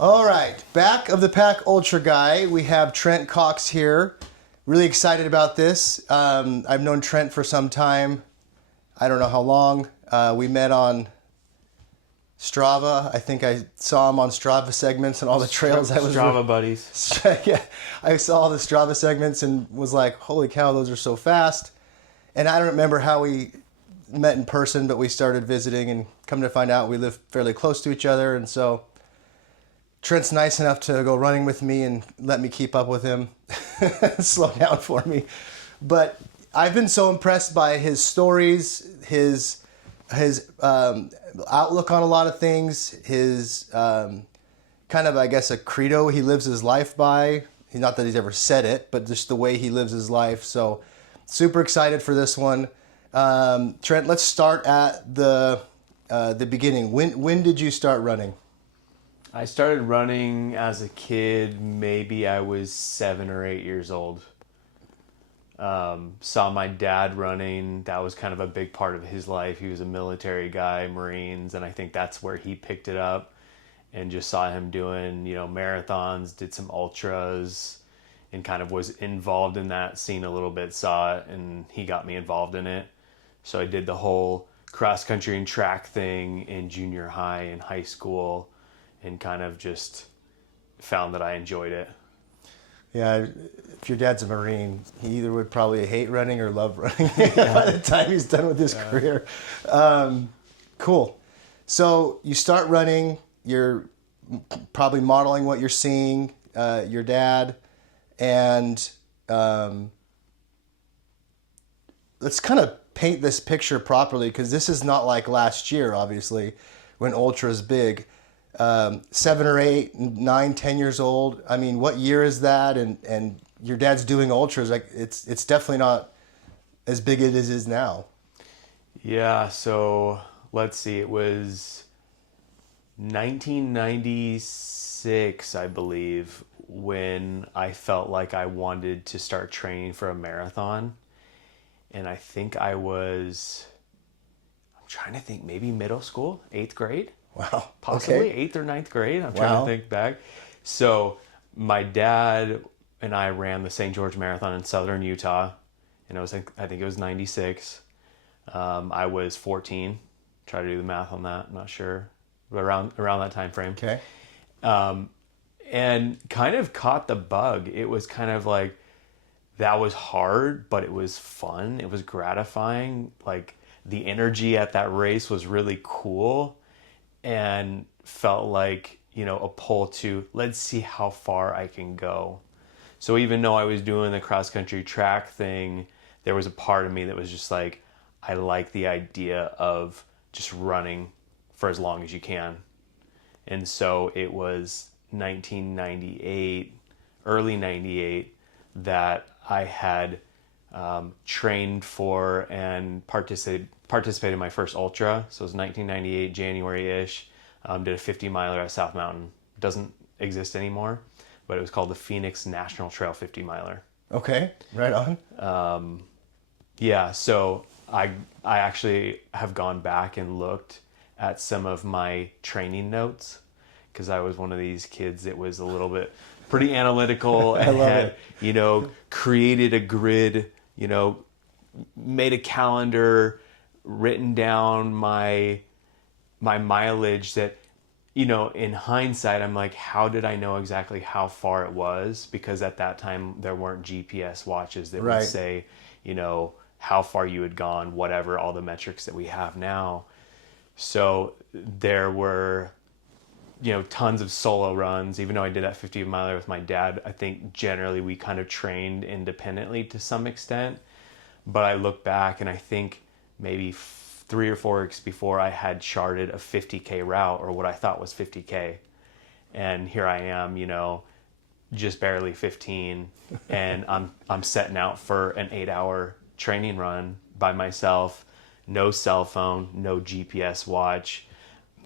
All right, back of the pack ultra guy. We have Trent Cox here. Really excited about this. I've known Trent for some time. I don't know how long. We met on Strava. I think I saw him on Strava segments and all the trails I was. Strava buddies. Yeah, I saw all the Strava segments and was like, "Holy cow, those are so fast!" And I don't remember how we met in person, but we started visiting, and come to find out, we live fairly close to each other, and so. Trent's nice enough to go running with me and let me keep up with him, slow down for me. But I've been so impressed by his stories, his outlook on a lot of things, his kind of, I guess, a credo he lives his life by. Not that he's ever said it, but just the way he lives his life. So super excited for this one. Trent, let's start at the beginning. When did you start running? I started running as a kid. Maybe I was 7 or 8 years old. Saw my dad running. That was kind of a big part of his life. He was a military guy, Marines, and I think that's where he picked it up. And just saw him doing, marathons, did some ultras, and kind of was involved in that scene a little bit. Saw it, and he got me involved in it. So I did the whole cross country and track thing in junior high and high school. And kind of just found that I enjoyed it. Yeah, if your dad's a Marine, he either would probably hate running or love running by the time he's done with his career. Cool. So you start running, you're probably modeling what you're seeing, your dad, and let's kind of paint this picture properly, because this is not like last year, obviously, when ultra is big. 7 or 8, 9, 10 years old. I mean, what year is that? And your dad's doing ultras. Like, it's definitely not as big as it is now. Yeah, so let's see. It was 1996, I believe, when I felt like I wanted to start training for a marathon. And I think I'm trying to think, maybe middle school, 8th grade. Wow. Possibly Okay. 8th or 9th grade. I'm trying to think back. So my dad and I ran the St. George Marathon in southern Utah, and I think it was 96. I was 14. Try to do the math on that. I'm not sure. But around that time frame. Okay. And kind of caught the bug. It was kind of like, that was hard, but it was fun. It was gratifying. Like, the energy at that race was really cool. And felt like, a pull to, let's see how far I can go. So even though I was doing the cross country track thing, there was a part of me that was just like, I like the idea of just running for as long as you can. And so it was 1998, early 98, that I had trained for and participated in my first ultra. So it was 1998, January-ish. Did a 50 miler at South Mountain. Doesn't exist anymore, but it was called the Phoenix National Trail 50 miler. Okay, right on. Yeah, so I actually have gone back and looked at some of my training notes, because I was one of these kids that was a little bit pretty analytical and had, created a grid, made a calendar, written down my mileage that, in hindsight, I'm like, how did I know exactly how far it was? Because at that time, there weren't GPS watches that would say, how far you had gone, whatever, all the metrics that we have now. So there were, tons of solo runs. Even though I did that 50 miler with my dad, I think generally we kind of trained independently to some extent. But I look back and I think maybe 3 or 4 weeks before, I had charted a 50K route, or what I thought was 50K. And here I am, just barely 15, and I'm setting out for an 8-hour training run by myself, no cell phone, no GPS watch.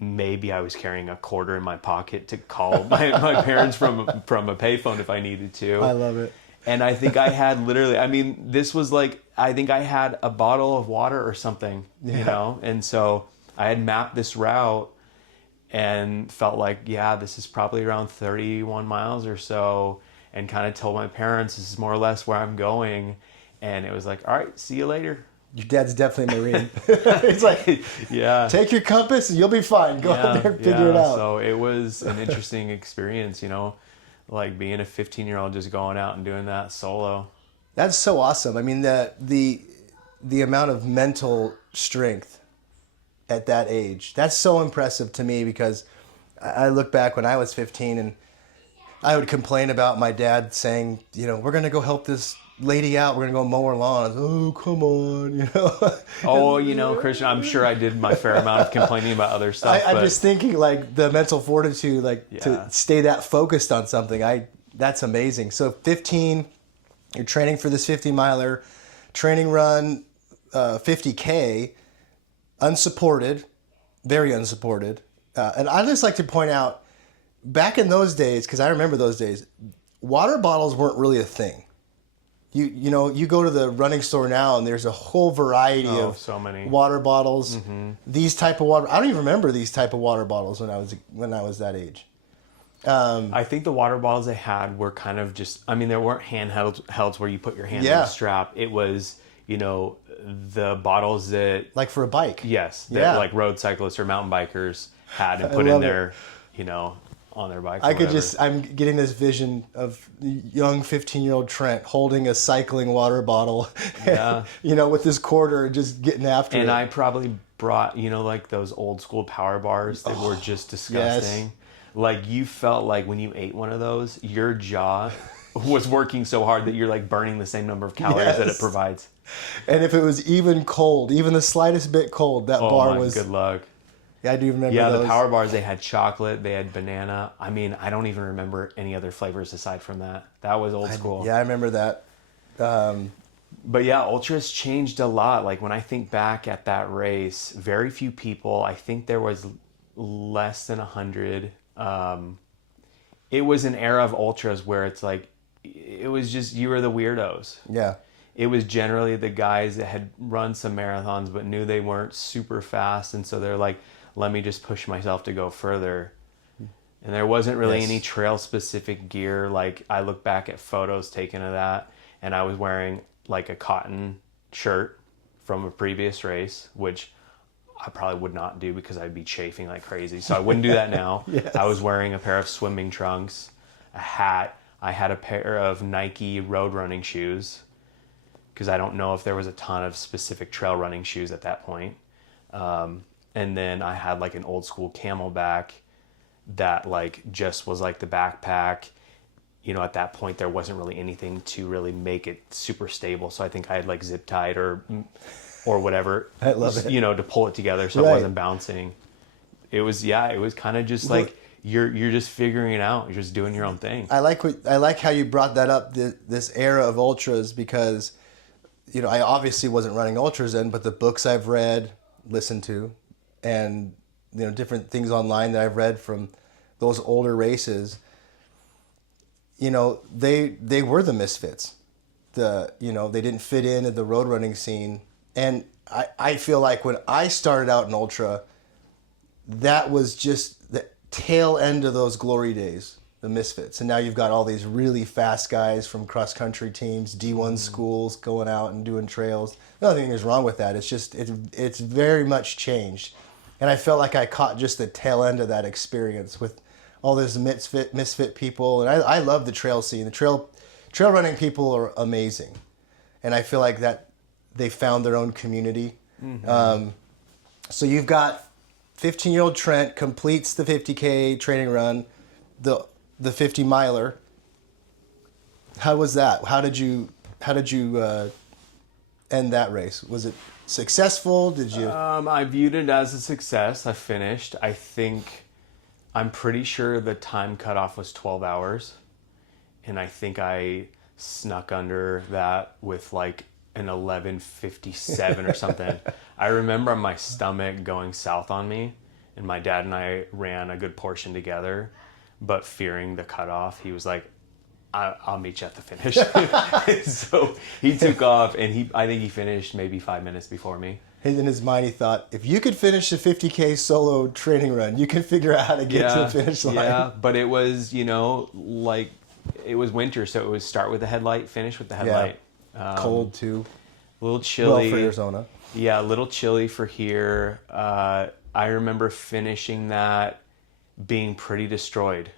Maybe I was carrying a quarter in my pocket to call my parents from a payphone if I needed to. I love it. And I think I had literally, this was like, I think I had a bottle of water or something, And so I had mapped this route, and felt like, yeah, this is probably around 31 miles or so, and kind of told my parents this is more or less where I'm going. And it was like, all right, see you later. Your dad's definitely a Marine. It's like, Yeah. take your compass and you'll be fine. Go out there and figure it out. So it was an interesting experience, like being a 15-year-old just going out and doing that solo. That's so awesome. I mean, the amount of mental strength at that age, that's so impressive to me, because I look back when I was 15 and I would complain about my dad saying, we're going to go help this lady out. We're going to go mow her lawn. I was, oh, come on, Oh, Christian, I'm sure I did my fair amount of complaining about other stuff. I'm just thinking, like, the mental fortitude, to stay that focused on something. That's amazing. So 15, you're training for this 50-miler, training run, 50K, unsupported, very unsupported. And I'd just like to point out, back in those days, because I remember those days, water bottles weren't really a thing. You go to the running store now and there's a whole variety of so many water bottles. Mm-hmm. These type of water, I don't even remember these type of water bottles when I was that age. I think the water bottles they had were kind of just, there weren't handhelds where you put your hand in the strap. It was, the bottles that, like for a bike. Yes, that like road cyclists or mountain bikers had and put in their, on their bike. I'm getting this vision of young 15-year-old Trent holding a cycling water bottle, with his quarter, just getting after it. And I probably brought, like those old school power bars that were just disgusting. Yes. Like, you felt like when you ate one of those, your jaw was working so hard that you're like burning the same number of calories that it provides. And if it was even cold, even the slightest bit cold, that bar was... good luck. Yeah, I do remember those. Yeah, the power bars, they had chocolate, they had banana. I don't even remember any other flavors aside from that. That was old school. Yeah, I remember that. But yeah, ultras changed a lot. Like, when I think back at that race, very few people, I think there was less than 100. It was an era of ultras where it's like, it was just, you were the weirdos. Yeah. It was generally the guys that had run some marathons but knew they weren't super fast, and so they're like, let me just push myself to go further. And there wasn't really any trail specific gear. Like, I look back at photos taken of that, and I was wearing like a cotton shirt from a previous race, which I probably would not do because I'd be chafing like crazy. So I wouldn't do that now. Yes. I was wearing a pair of swimming trunks, a hat. I had a pair of Nike road running shoes, because I don't know if there was a ton of specific trail running shoes at that point. And then I had like an old school Camelback that like just was like the backpack. At that point there wasn't really anything to really make it super stable. So I think I had like zip tied or whatever. I love it. To pull it together so it wasn't bouncing. It was kind of just like you're just figuring it out. You're just doing your own thing. I like how you brought that up, this era of ultras, because I obviously wasn't running ultras then, but the books I've read, listened to, and different things online that I've read from those older races, they were the misfits. They didn't fit in at the road running scene. And I feel like when I started out in ultra, that was just the tail end of those glory days, the misfits. And now you've got all these really fast guys from cross country teams, D1 schools going out and doing trails. Nothing is wrong with that. It's just, it's very much changed. And I felt like I caught just the tail end of that experience with all those misfit people. And I love the trail scene. The trail running people are amazing. And I feel like that they found their own community. Mm-hmm. So you've got 15-year-old Trent completes the 50K training run, the 50-miler. How was that? How did you end that race? Was it successful? Did you? I viewed it as a success. I finished. I'm pretty sure the time cutoff was 12 hours, and I think I snuck under that with like an 11:57 or something. I remember my stomach going south on me, and my dad and I ran a good portion together, but fearing the cutoff, he was like, I'll meet you at the finish. So he took off, and I think he finished maybe 5 minutes before me. In his mind, he thought, if you could finish the 50K solo training run, you can figure out how to get to the finish line. Yeah, but it was, like it was winter, so it was start with the headlight, finish with the headlight. Cold too. A little chilly. Well, for Arizona. Yeah, a little chilly for here. I remember finishing that being pretty destroyed.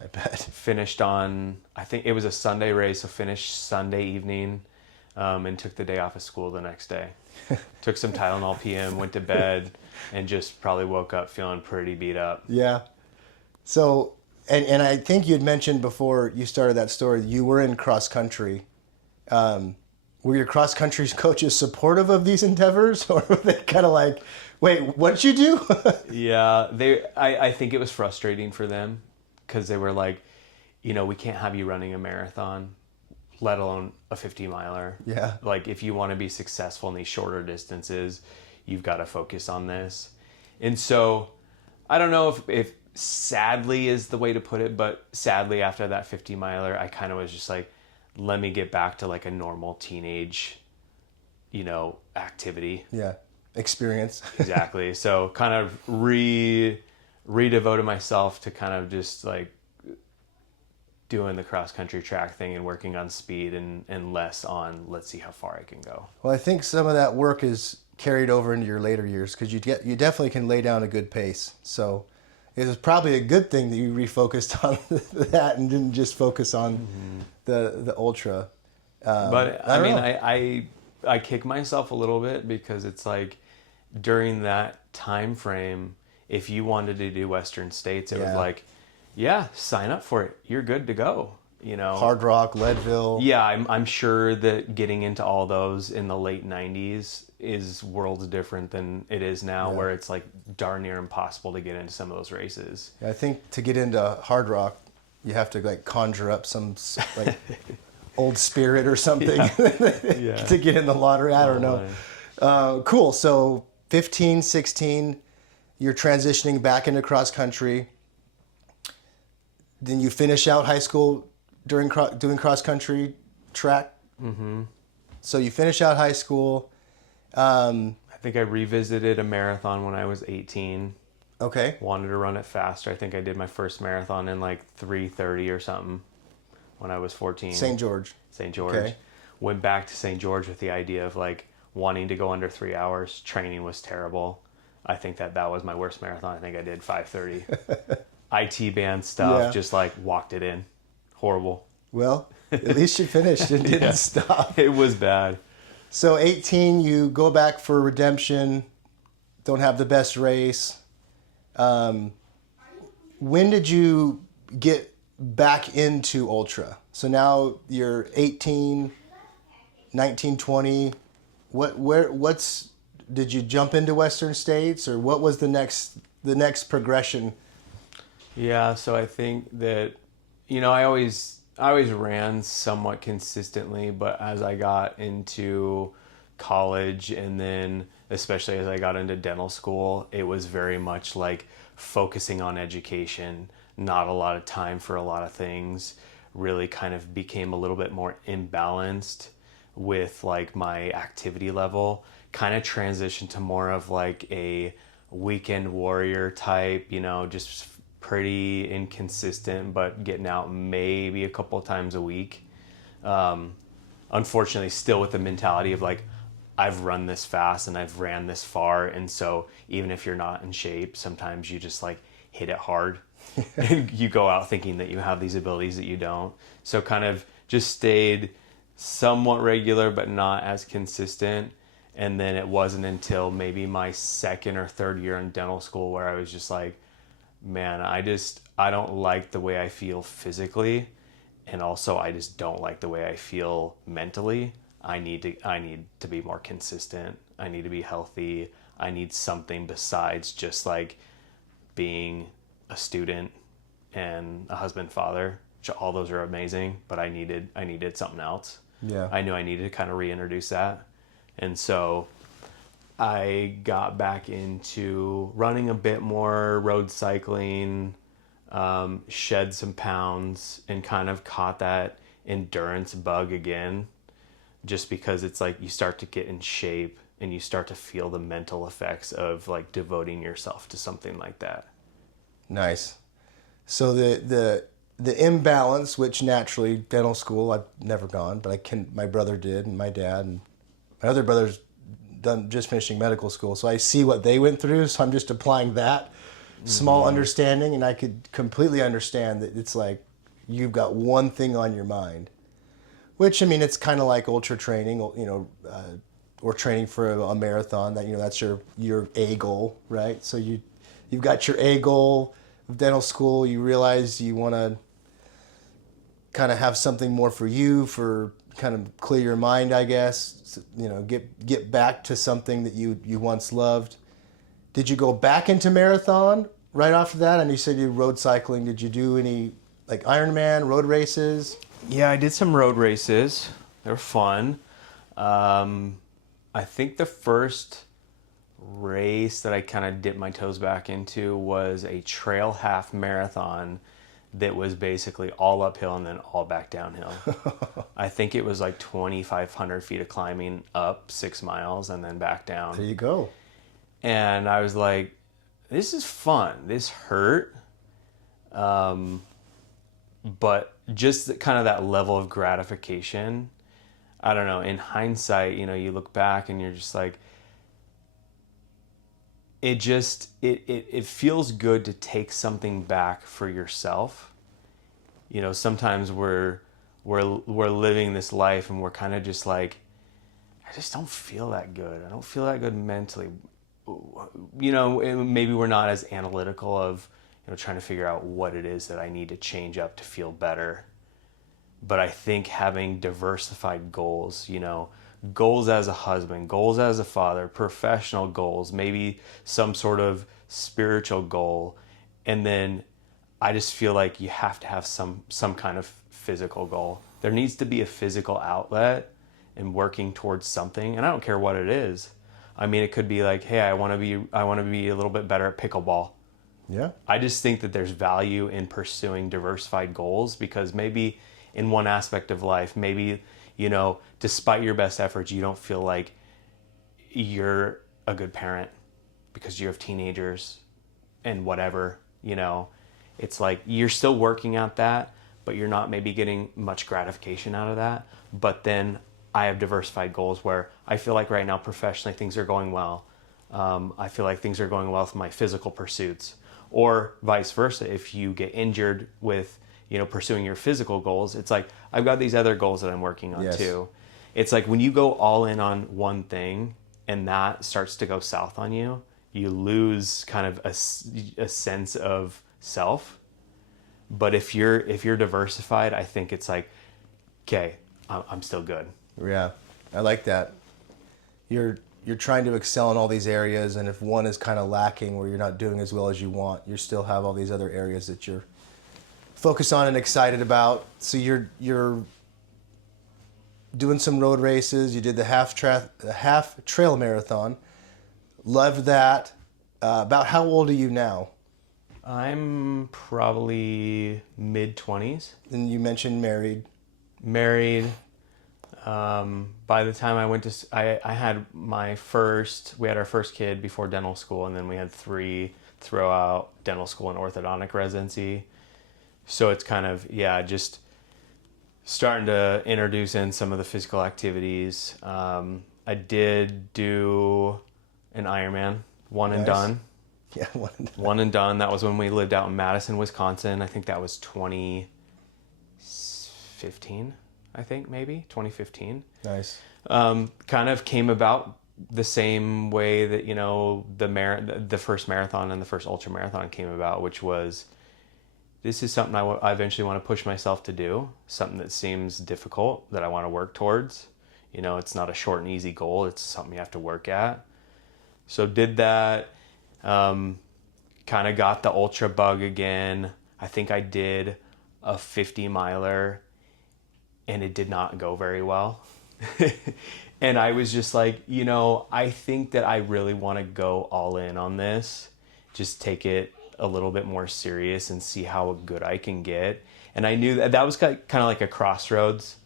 I bet. Finished on, I think it was a Sunday race, so finished Sunday evening, and took the day off of school the next day. Took some Tylenol PM, went to bed, and just probably woke up feeling pretty beat up. Yeah. So, and I think you had mentioned before you started that story, you were in cross country. Were your cross country coaches supportive of these endeavors, or were they kind of like, wait, what'd you do? Yeah, I think it was frustrating for them because they were like, we can't have you running a marathon, let alone a 50 miler. Yeah. Like if you want to be successful in these shorter distances, you've got to focus on this. And so I don't know if sadly is the way to put it, but sadly after that 50 miler, I kind of was just like, let me get back to like a normal teenage, activity. Yeah. Experience. Exactly. So kind of re-devoted myself to kind of just like doing the cross country track thing and working on speed and less on let's see how far I can go. Well, I think some of that work is carried over into your later years because you definitely can lay down a good pace. So it was probably a good thing that you refocused on that and didn't just focus on the ultra. But I kick myself a little bit because it's like during that time frame, if you wanted to do Western States, it was like, yeah, sign up for it. You're good to go. Hard Rock, Leadville. Yeah, I'm sure that getting into all those in the late 90s is worlds different than it is now, where it's like darn near impossible to get into some of those races. I think to get into Hard Rock, you have to like conjure up some like old spirit or something to get in the lottery. I don't know. Cool. So 15, 16, you're transitioning back into cross country. Then you finish out high school doing cross country track. Mm-hmm. So you finish out high school. I think I revisited a marathon when I was 18. Okay. Wanted to run it faster. I think I did my first marathon in like 3:30 or something when I was 14. St. George. St. George. Okay. Went back to St. George with the idea of like wanting to go under 3 hours. Training was terrible. I think that was my worst marathon. I think I did 5:30. IT band stuff, just like walked it in. Horrible. Well, at least you finished and didn't stop. It was bad. So 18, you go back for redemption, don't have the best race. When did you get back into ultra? So now you're 18, 19, 20. Did you jump into Western States, or what was the next progression? Yeah, so I think that, I always ran somewhat consistently, but as I got into college and then especially as I got into dental school, it was very much like focusing on education, not a lot of time for a lot of things, really kind of became a little bit more imbalanced with like my activity level, kind of transitioned to more of like a weekend warrior type, just pretty inconsistent, but getting out maybe a couple of times a week. Unfortunately, still with the mentality of like, I've run this fast and I've ran this far. And so even if you're not in shape, sometimes you just like hit it hard and you go out thinking that you have these abilities that you don't. So kind of just stayed somewhat regular, but not as consistent. And then it wasn't until maybe my second or third year in dental school where I was just like, man, I don't like the way I feel physically, and also I just don't like the way I feel mentally. I need to be more consistent. I need to be healthy. I need something besides just like being a student and a husband, father, which all those are amazing, but I needed something else. Yeah. I knew I needed to kind of reintroduce that. And so I got back into running a bit more, road cycling, shed some pounds, and kind of caught that endurance bug again, just because it's like you start to get in shape and you start to feel the mental effects of like devoting yourself to something like that. Nice. So the imbalance, which naturally dental school I've never gone, but my brother did, and my dad, and my other brother's just finishing medical school, so I see what they went through. So I'm just applying that small understanding, and I could completely understand that it's like you've got one thing on your mind, which I mean it's kind of like ultra training, or training for a marathon. That that's your A goal, right? So you've got your A goal of dental school. You realize you want to kind of have something more for you, for kind of clear your mind, I guess. Get back to something that you once loved. Did you go back into marathon right after that? And you said you road cycling. Did you do any like Ironman road races? Yeah, I did some road races. They were fun. I think the first race that I kind of dipped my toes back into was a trail half marathon that was basically all uphill and then all back downhill. I think it was like 2,500 feet of climbing up 6 miles and then back down. There you go. And I was like, this is fun. This hurt. But just kind of that level of gratification, I don't know, in hindsight, you look back and you're just like, it feels good to take something back for yourself. Sometimes we're living this life and we're kind of just like, I just don't feel that good. I don't feel that good mentally. Maybe we're not as analytical of, trying to figure out what it is that I need to change up to feel better. But I think having diversified goals, goals as a husband, goals as a father, professional goals, maybe some sort of spiritual goal. And then I just feel like you have to have some kind of physical goal. There needs to be a physical outlet in working towards something. And I don't care what it is. I mean, it could be like, hey, I want to be a little bit better at pickleball. Yeah. I just think that there's value in pursuing diversified goals, because maybe in one aspect of life, maybe, despite your best efforts, you don't feel like you're a good parent because you have teenagers and whatever, it's like you're still working at that, but you're not maybe getting much gratification out of that. But then I have diversified goals where I feel like right now professionally things are going well. I feel like things are going well with my physical pursuits, or vice versa. If you get injured with pursuing your physical goals, it's like I've got these other goals that I'm working on too. It's like when you go all in on one thing and that starts to go south on you, you lose kind of a sense of self. But if you're diversified, I think it's like, okay, I'm still good. Yeah, I like that. You're trying to excel in all these areas, and if one is kind of lacking where you're not doing as well as you want, you still have all these other areas that you're focused on and excited about. So you're doing some road races. You did the half trail marathon. Loved that. About how old are you now? I'm probably mid-20s. And you mentioned married. Married. By the time I went to, I had we had our first kid before dental school, and then we had 3 throughout dental school and orthodontic residency. So it's kind of, just starting to introduce in some of the physical activities. I did do an Ironman, one and done. Yeah, one and done. That was when we lived out in Madison, Wisconsin. I think that was 2015. I think maybe 2015. Nice. Kind of came about the same way that the first marathon and the first ultra marathon came about, which was, this is something I eventually want to push myself to do. Something that seems difficult that I want to work towards. It's not a short and easy goal. It's something you have to work at. So did that. Kind of got the ultra bug again. I think I did a 50 miler. And it did not go very well. And I was just like, I think that I really want to go all in on this. Just take it a little bit more serious and see how good I can get. And I knew that was kind of like a crossroads,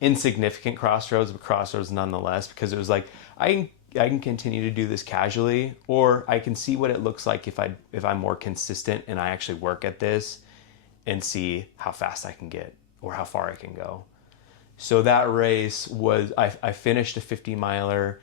insignificant crossroads, but crossroads nonetheless, because it was like, I can continue to do this casually, or I can see what it looks like if I'm more consistent and I actually work at this and see how fast I can get or how far I can go. So that race was, I finished a 50 miler,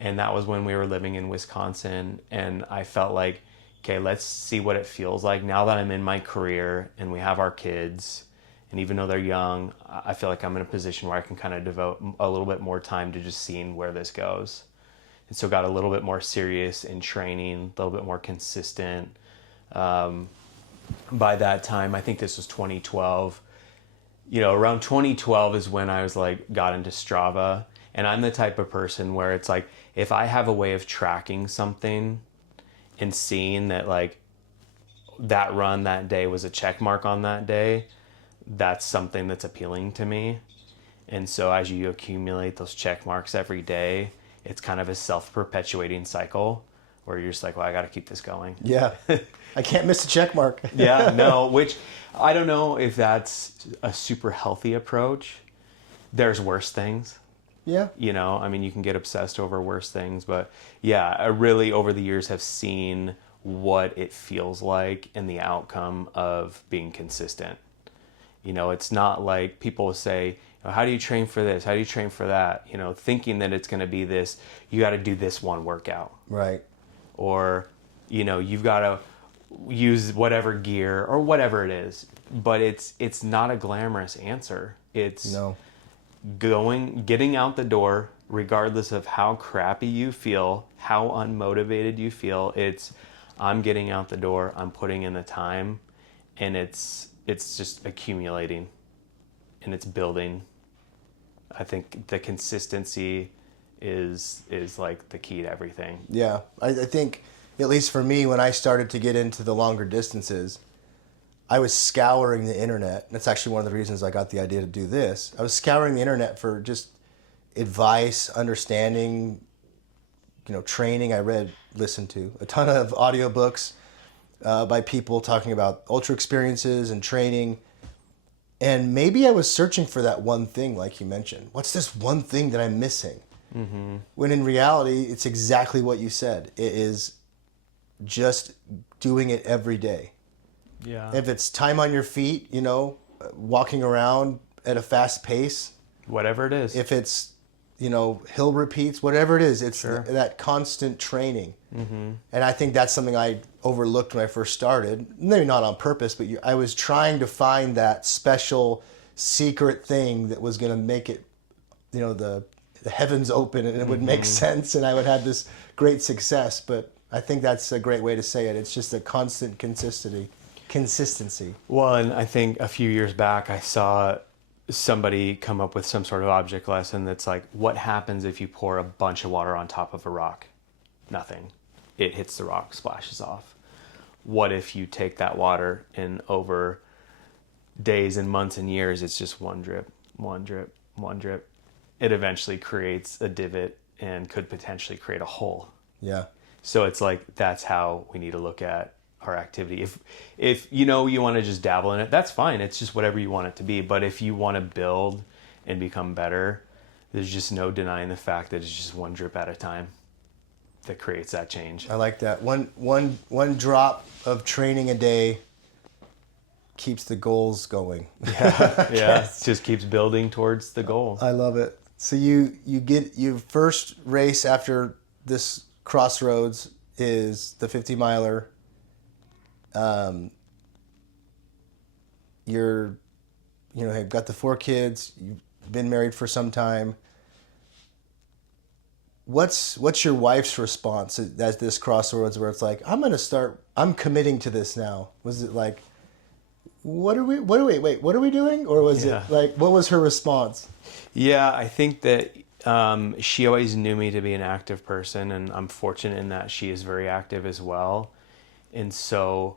and that was when we were living in Wisconsin, and I felt like, okay, let's see what it feels like now that I'm in my career and we have our kids. And even though they're young, I feel like I'm in a position where I can kind of devote a little bit more time to just seeing where this goes. And so got a little bit more serious in training, a little bit more consistent. By that time, I think this was 2012. Around 2012 is when I was like, got into Strava. And I'm the type of person where it's like, if I have a way of tracking something and seeing that like that run that day was a check mark on that day, that's something that's appealing to me. And so as you accumulate those check marks every day, it's kind of a self-perpetuating cycle where you're just like, well, I got to keep this going. Yeah. I can't miss a check mark. Yeah, no, which I don't know if that's a super healthy approach. There's worse things. Yeah. I mean, you can get obsessed over worse things, but yeah, I really over the years have seen what it feels like and the outcome of being consistent. It's not like people say, how do you train for this? How do you train for that? Thinking that it's going to be this, you got to do this one workout. Right. Or, you've got to use whatever gear or whatever it is. But it's not a glamorous answer. It's No. getting out the door, regardless of how crappy you feel, how unmotivated you feel. I'm getting out the door, I'm putting in the time, and it's just accumulating and it's building. I think the consistency is like the key to everything. Yeah. I think, at least for me, when I started to get into the longer distances, I was scouring the internet. That's actually one of the reasons I got the idea to do this. I was scouring the internet for just advice, understanding, training. I listened to a ton of audiobooks by people talking about ultra experiences and training. And maybe I was searching for that one thing, like you mentioned. What's this one thing that I'm missing? Mm-hmm. When in reality, it's exactly what you said. It is just doing it every day. Yeah. If it's time on your feet, walking around at a fast pace. Whatever it is. If it's, hill repeats, whatever it is, it's Sure. that constant training. Mm-hmm. And I think that's something I overlooked when I first started. Maybe not on purpose, but I was trying to find that special secret thing that was going to make it, the heavens open and it would make sense and I would have this great success. But I think that's a great way to say it. It's just a constant consistency. Well, and I think a few years back I saw somebody come up with some sort of object lesson that's like, what happens if you pour a bunch of water on top of a rock? Nothing. It hits the rock, splashes off. What if you take that water and over days and months and years, it's just one drip, one drip, one drip. It eventually creates a divot and could potentially create a hole. Yeah. So it's like, that's how we need to look at our activity. If you want to just dabble in it, that's fine. It's just whatever you want it to be. But if you want to build and become better, there's just no denying the fact that it's just one drip at a time that creates that change. I like that. One drop of training a day keeps the goals going. Yeah. It just keeps building towards the goal. I love it. So you get your first race after this crossroads is the 50 miler. Have got the 4 kids, you've been married for some time. What's your wife's response at this crossroads where it's like, I'm committing to this now? Was it like, what are we doing? Or was it like, what was her response? Yeah, I think that she always knew me to be an active person, and I'm fortunate in that she is very active as well. And so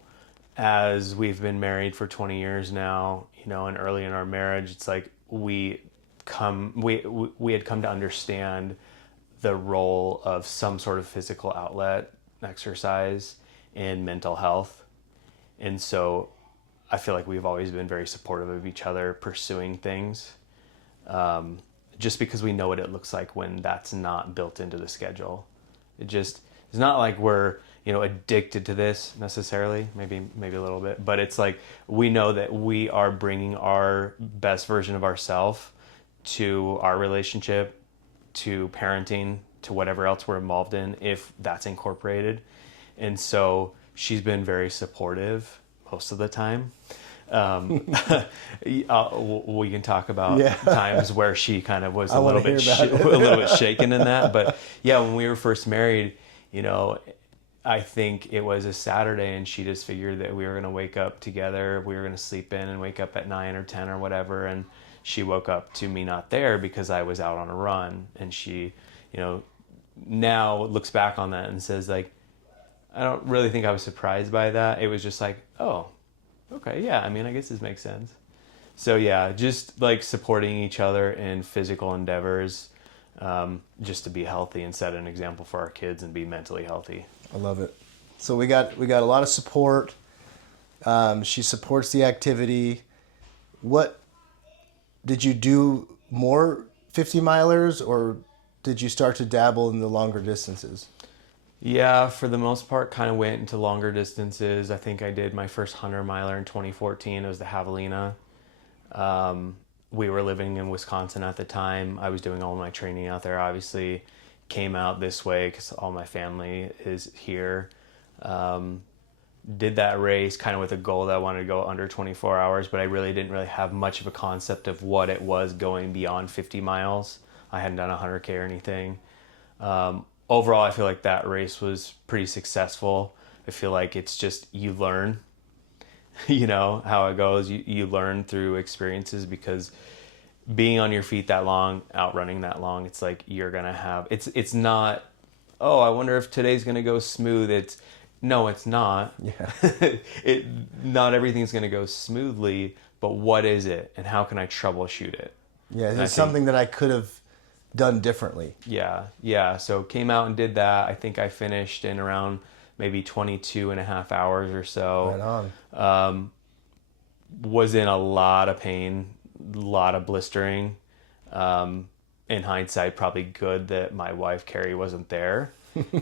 as we've been married for 20 years now, and early in our marriage, it's like we had come to understand the role of some sort of physical outlet, exercise, and mental health. And so I feel like we've always been very supportive of each other pursuing things, just because we know what it looks like when that's not built into the schedule. it's not like we're, addicted to this necessarily, maybe a little bit, but it's like we know that we are bringing our best version of ourselves to our relationship, to parenting, to whatever else we're involved in, if that's incorporated. And so she's been very supportive most of the time. We can talk about times where she kind of was a little bit shaken in that. But yeah, when we were first married, I think it was a Saturday, and she just figured that we were going to wake up together. We were going to sleep in and wake up at 9 or 10 or whatever. And she woke up to me not there because I was out on a run. And she, now looks back on that and says, like, I don't really think I was surprised by that. It was just like, oh, okay, yeah, I mean, I guess this makes sense. So yeah, just like supporting each other in physical endeavors, just to be healthy and set an example for our kids and be mentally healthy. I love it. So we got a lot of support. She supports the activity. What did you do, more 50 milers, or did you start to dabble in the longer distances? Yeah, for the most part, kind of went into longer distances. I think I did my first 100 miler in 2014. It was the Javelina. We were living in Wisconsin at the time. I was doing all my training out there, obviously. Came out this way because all my family is here. Did that race kind of with a goal that I wanted to go under 24 hours, but I really didn't have much of a concept of what it was going beyond 50 miles. I hadn't done 100K or anything. Overall, I feel like that race was pretty successful. I feel like it's just, you learn, how it goes. You learn through experiences, because being on your feet that long, outrunning that long, it's like you're going to have, it's not, oh, I wonder if today's going to go smooth. No, it's not. Yeah. Not everything's going to go smoothly, but what is it and how can I troubleshoot it? Yeah, it's something that I could have done differently. Yeah. So came out and did that. I think I finished in around maybe 22 and a half hours or so. Right on. Was in a lot of pain, a lot of blistering. In hindsight, probably good that my wife, Carrie, wasn't there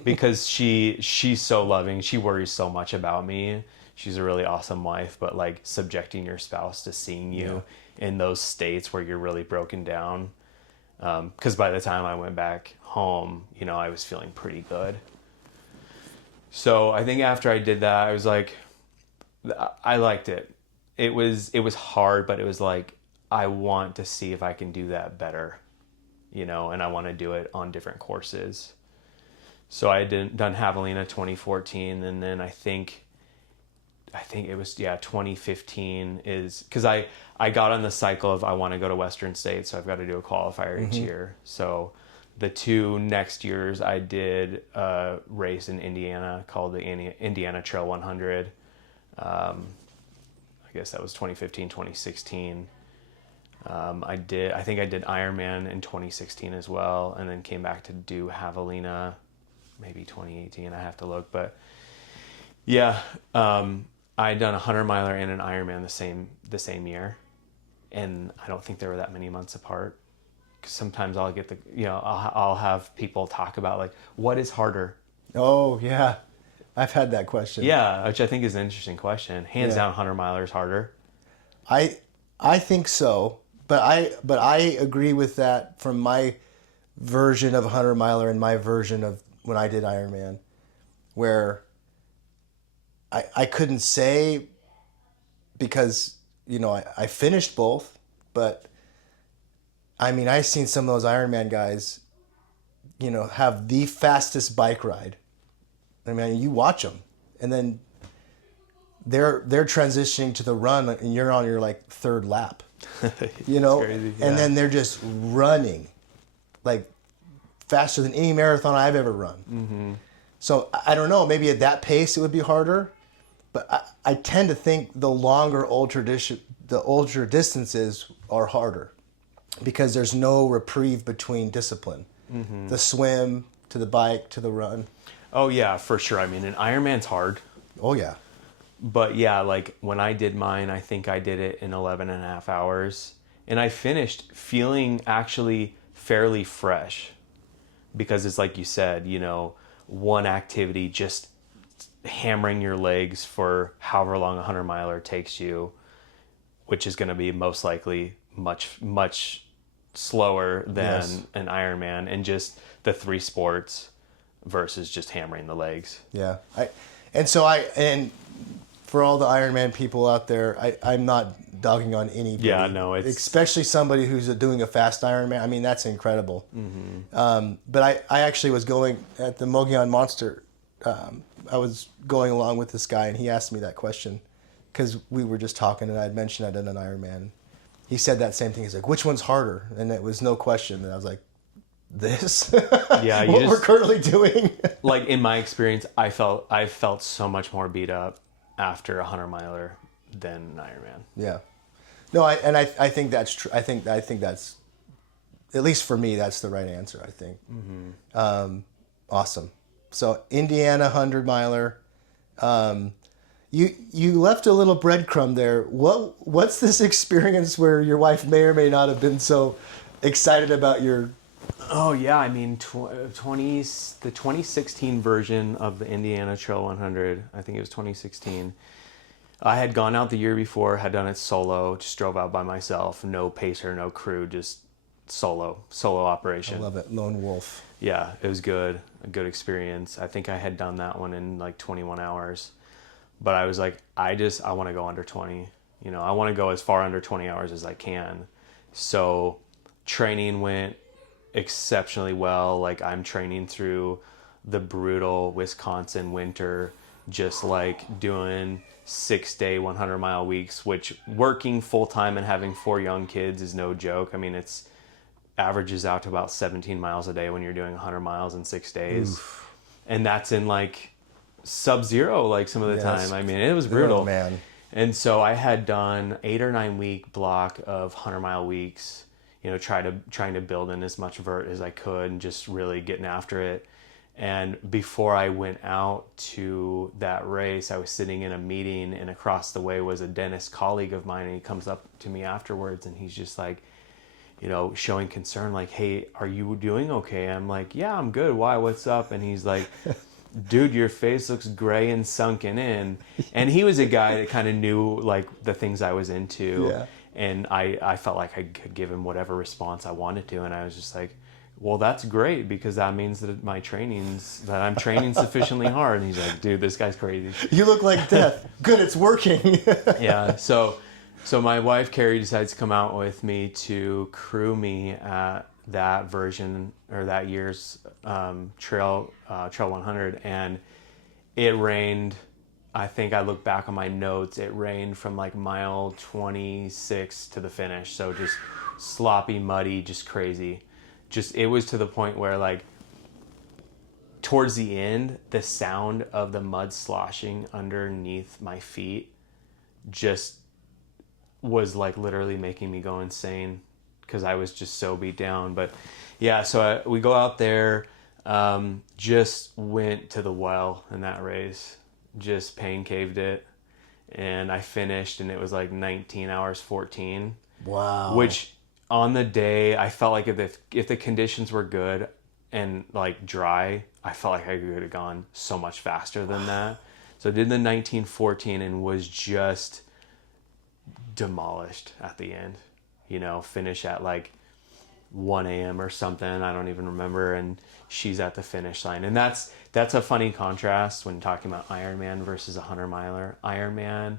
because she's so loving. She worries so much about me. She's a really awesome wife, but like subjecting your spouse to seeing you in those states where you're really broken down. Because by the time I went back home, I was feeling pretty good. So I think after I did that, I was like, I liked it. It was hard, but it was like, I want to see if I can do that better, and I want to do it on different courses. So I done Javelina 2014, and then I think it was 2015 is because I got on the cycle of I want to go to Western States, so I've got to do a qualifier each year. So the 2 next years I did a race in Indiana called the Indiana Trail 100. I guess that was 2015, 2016. I think I did Ironman in 2016 as well, and then came back to do Javelina maybe 2018. I have to look, but yeah. I'd done a 100 miler and an Ironman the same year, and I don't think they were that many months apart. Because sometimes I'll get I'll have people talk about like, what is harder? Oh yeah, I've had that question. Yeah, which I think is an interesting question. Hands down, 100 miler is harder. I think so, but I agree with that from my version of 100 miler and my version of when I did Ironman, where I couldn't say, because, I finished both, but I mean, I've seen some of those Ironman guys, have the fastest bike ride. I mean, you watch them, and then they're transitioning to the run, and you're on your like 3rd lap, Crazy, yeah. And then they're just running like faster than any marathon I've ever run. Mm-hmm. So I don't know, maybe at that pace it would be harder. But I tend to think the longer ultra distances are harder, because there's no reprieve between discipline. Mm-hmm. The swim to the bike to the run. Oh yeah, for sure. I mean, an Ironman's hard. Oh yeah. But yeah, like when I did mine, I think I did it in 11 and a half hours, and I finished feeling actually fairly fresh, because it's like you said, one activity, just hammering your legs for however long a 100-miler takes you, which is going to be most likely much slower than an Ironman, and just the three sports versus just hammering the legs. Yeah. And for all the Ironman people out there, I'm not dogging on anybody. Yeah, no, it's... Especially somebody who's doing a fast Ironman. I mean, that's incredible. But I actually was going at the Mogollon Monster. I was going along with this guy, and he asked me that question because we were just talking, and I had mentioned I did an Ironman. He said that same thing. He's like, which one's harder? And it was no question. And I was like, this? Yeah, what we're currently doing? Like, in my experience, I felt so much more beat up after a 100-miler than an Ironman. Yeah. No, I think that's true. I think that's, at least for me, that's the right answer, I think. Awesome. So Indiana 100-miler. You left a little breadcrumb there. What's this experience where your wife may or may not have been so excited about your... Oh yeah, I mean, the 2016 version of the Indiana Trail 100, I think it was 2016. I had gone out the year before, had done it solo, just drove out by myself, no pacer, no crew, just solo operation. I love it, lone wolf. Yeah, it was good, a good experience. I think I had done that one in like 21 hours. But I was like, I want to go under 20. You know, I want to go as far under 20 hours as I can. So training went exceptionally well. Like, I'm training through the brutal Wisconsin winter, just like doing 6-day 100-mile weeks, which working full time and having 4 young kids is no joke. I mean, it's averages out to about 17 miles a day when you're doing 100 miles in 6 days. Oof. And that's in like sub-zero, like some of the time. I mean, it was brutal. Oh, man. And so I had done 8 or 9 week block of 100-mile weeks, you know, trying to build in as much vert as I could and just really getting after it. And before I went out to that race, I was sitting in a meeting, and across the way was a dentist colleague of mine, and he comes up to me afterwards, and he's just like, you know, showing concern, like, hey, are you doing okay? I'm like, yeah, I'm good. Why? What's up? And he's like, dude, your face looks gray and sunken in. And he was a guy that kind of knew like the things I was into. Yeah. And I felt like I could give him whatever response I wanted to. And I was just like, well, that's great, because that means that I'm training sufficiently hard. And he's like, dude, this guy's crazy. You look like death. Good, it's working. Yeah. So my wife, Carrie, decides to come out with me to crew me at that version, or that year's Trail 100. And it rained. I think I look back on my notes, it rained from like mile 26 to the finish. So just sloppy, muddy, just crazy. It was to the point where, like, towards the end, the sound of the mud sloshing underneath my feet just was like literally making me go insane, because I was just so beat down. But yeah, so we go out there, just went to the well in that race, just pain caved it, and I finished, and it was like 19 hours 14. Wow. Which on the day, I felt like if the conditions were good and like dry, I felt like I could have gone so much faster than that. So I did the 1914 and was just demolished at the end. You know, finish at like 1 a.m. or something. I don't even remember. And she's at the finish line. And that's a funny contrast when talking about Ironman versus a 100-miler. Ironman,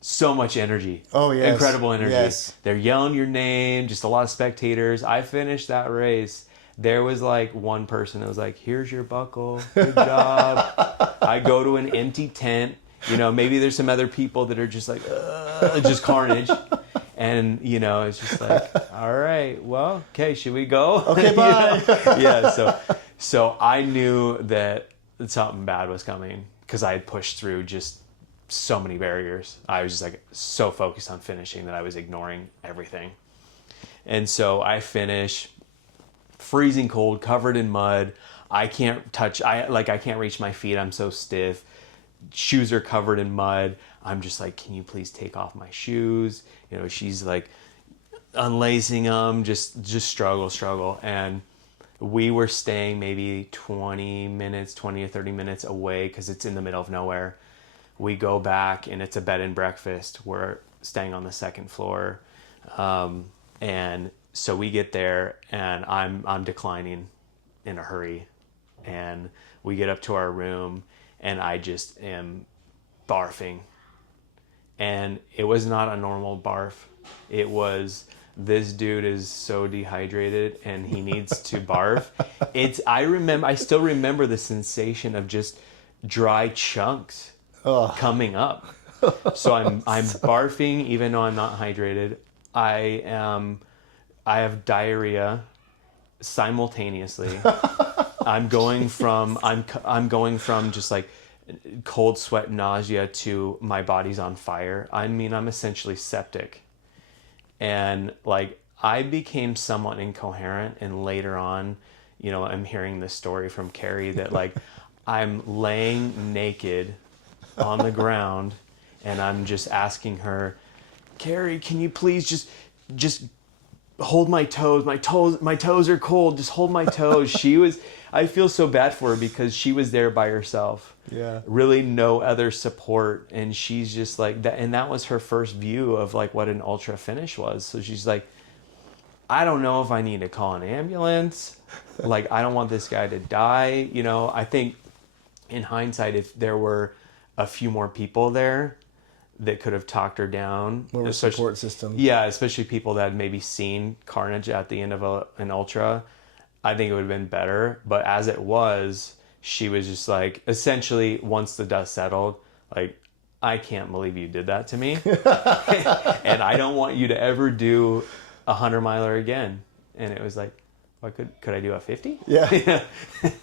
so much energy. Oh, yes. Incredible energy. Yes. They're yelling your name, just a lot of spectators. I finished that race. There was like one person that was like, here's your buckle. Good job. I go to an empty tent. You know, maybe there's some other people that are just like, just carnage. And, you know, it's just like, all right, well, okay, should we go? Okay, bye. Yeah, so I knew that something bad was coming, because I had pushed through just so many barriers. I was just like so focused on finishing that I was ignoring everything. And so I finish, freezing cold, covered in mud. I can't reach my feet. I'm so stiff. Shoes are covered in mud. I'm just like, can you please take off my shoes? You know, she's like unlacing them, just struggle. And we were staying maybe 20 or 30 minutes away because it's in the middle of nowhere. We go back and it's a bed and breakfast. We're staying on the second floor. And so we get there and I'm declining in a hurry. And we get up to our room and I just am barfing. And it was not a normal barf. It was, this dude is so dehydrated and he needs to barf. I still remember the sensation of just dry chunks coming up. So I'm barfing even though I'm not hydrated. I have diarrhea simultaneously. I'm going from just like cold sweat, nausea to my body's on fire. I mean, I'm essentially septic. And like I became somewhat incoherent, and later on, you know, I'm hearing this story from Carrie that like I'm laying naked on the ground and I'm just asking her, Carrie, can you please just hold my toes? My toes are cold. Just hold my toes. I feel so bad for her because she was there by herself. Yeah. Really no other support. And she's just like that. And that was her first view of like what an ultra finish was. So she's like, I don't know if I need to call an ambulance. Like, I don't want this guy to die. You know, I think in hindsight, if there were a few more people there that could have talked her down. More support system. Yeah, especially people that had maybe seen carnage at the end of an ultra. I think it would have been better. But as it was, she was just like, essentially, once the dust settled, like, I can't believe you did that to me. And I don't want you to ever do a 100-miler again. And it was like, could I do a 50? Yeah.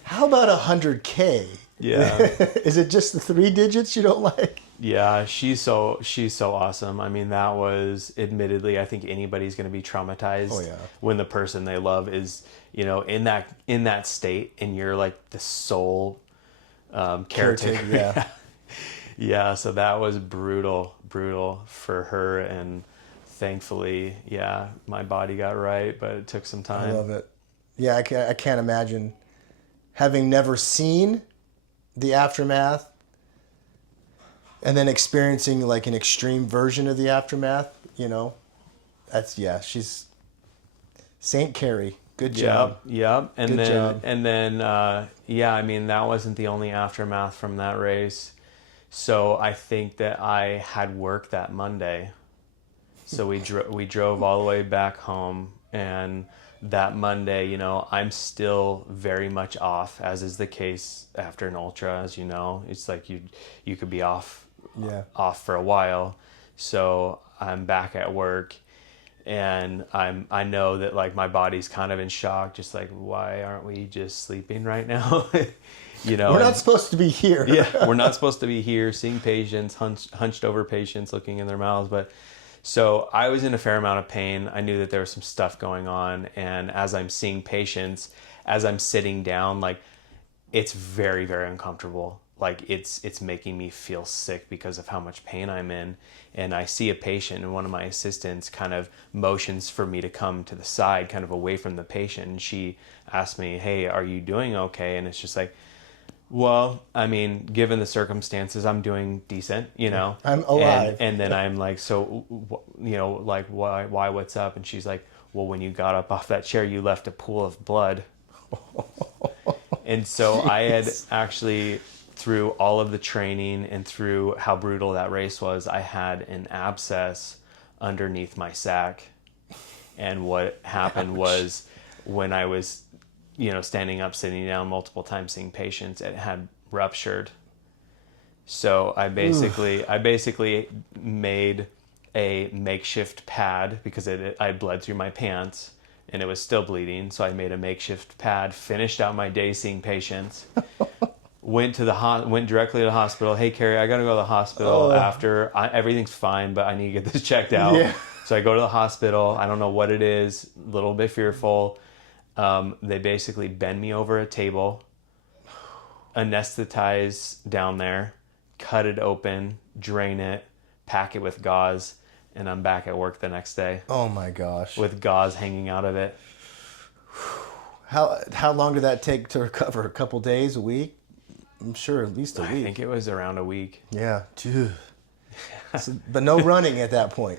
How about 100K? Yeah. Is it just the 3 digits you don't like? Yeah, she's so awesome. I mean, that was admittedly, I think anybody's going to be traumatized when the person they love is, you know, in that state, and you're like the sole caretaker. Yeah. Yeah. So that was brutal for her, and thankfully, yeah, my body got right, but it took some time. I love it. Yeah, I can't imagine having never seen the aftermath and then experiencing like an extreme version of the aftermath, you know. She's Saint Carrie. Good job. Yep. And Good then job. and then I mean, that wasn't the only aftermath from that race. So I think that I had work that Monday. So we drove all the way back home, and that Monday, you know, I'm still very much off, as is the case after an ultra, as you know. It's like you could be off for a while. So I'm back at work, and I know that like my body's kind of in shock, just like, why aren't we just sleeping right now? You know, we're not supposed to be here. Yeah, we're not supposed to be here seeing patients, hunched over patients, looking in their mouths. But so I was in a fair amount of pain. I knew that there was some stuff going on. And as I'm seeing patients, as I'm sitting down, like, it's very, very uncomfortable. Like, it's making me feel sick because of how much pain I'm in. And I see a patient, and one of my assistants kind of motions for me to come to the side, kind of away from the patient. And she asked me, hey, are you doing okay? And it's just like, well, I mean, given the circumstances, I'm doing decent, you know. I'm alive. And then I'm like, so, you know, like, why, what's up? And she's like, well, when you got up off that chair, you left a pool of blood. And so I had actually, through all of the training and through how brutal that race was, I had an abscess underneath my sac. And what happened was, when I was, you know, standing up, sitting down multiple times, seeing patients, it had ruptured. So I basically made a makeshift pad because I bled through my pants and it was still bleeding. So I made a makeshift pad, finished out my day seeing patients, went directly to the hospital. Hey, Carrie, I got to go to the hospital after. Everything's fine, but I need to get this checked out. Yeah. So I go to the hospital. I don't know what it is, a little bit fearful. They basically bend me over a table, anesthetize down there, cut it open, drain it, pack it with gauze, and I'm back at work the next day. Oh my gosh. With gauze hanging out of it. How long did that take to recover? A couple days, a week? I'm sure at least a week. I think it was around a week. Yeah. But no running at that point.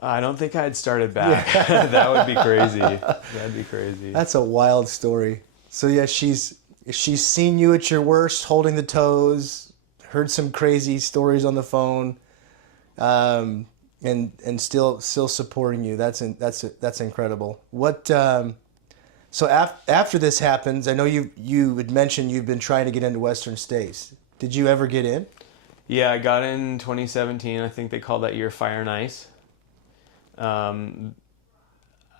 I don't think I'd started back. Yeah. That would be crazy. That'd be crazy. That's a wild story. So yeah, she's seen you at your worst, holding the toes, heard some crazy stories on the phone, and still supporting you. That's incredible. What? So after this happens, I know you had mentioned you've been trying to get into Western States. Did you ever get in? Yeah, I got in 2017. I think they called that year Fire and Ice.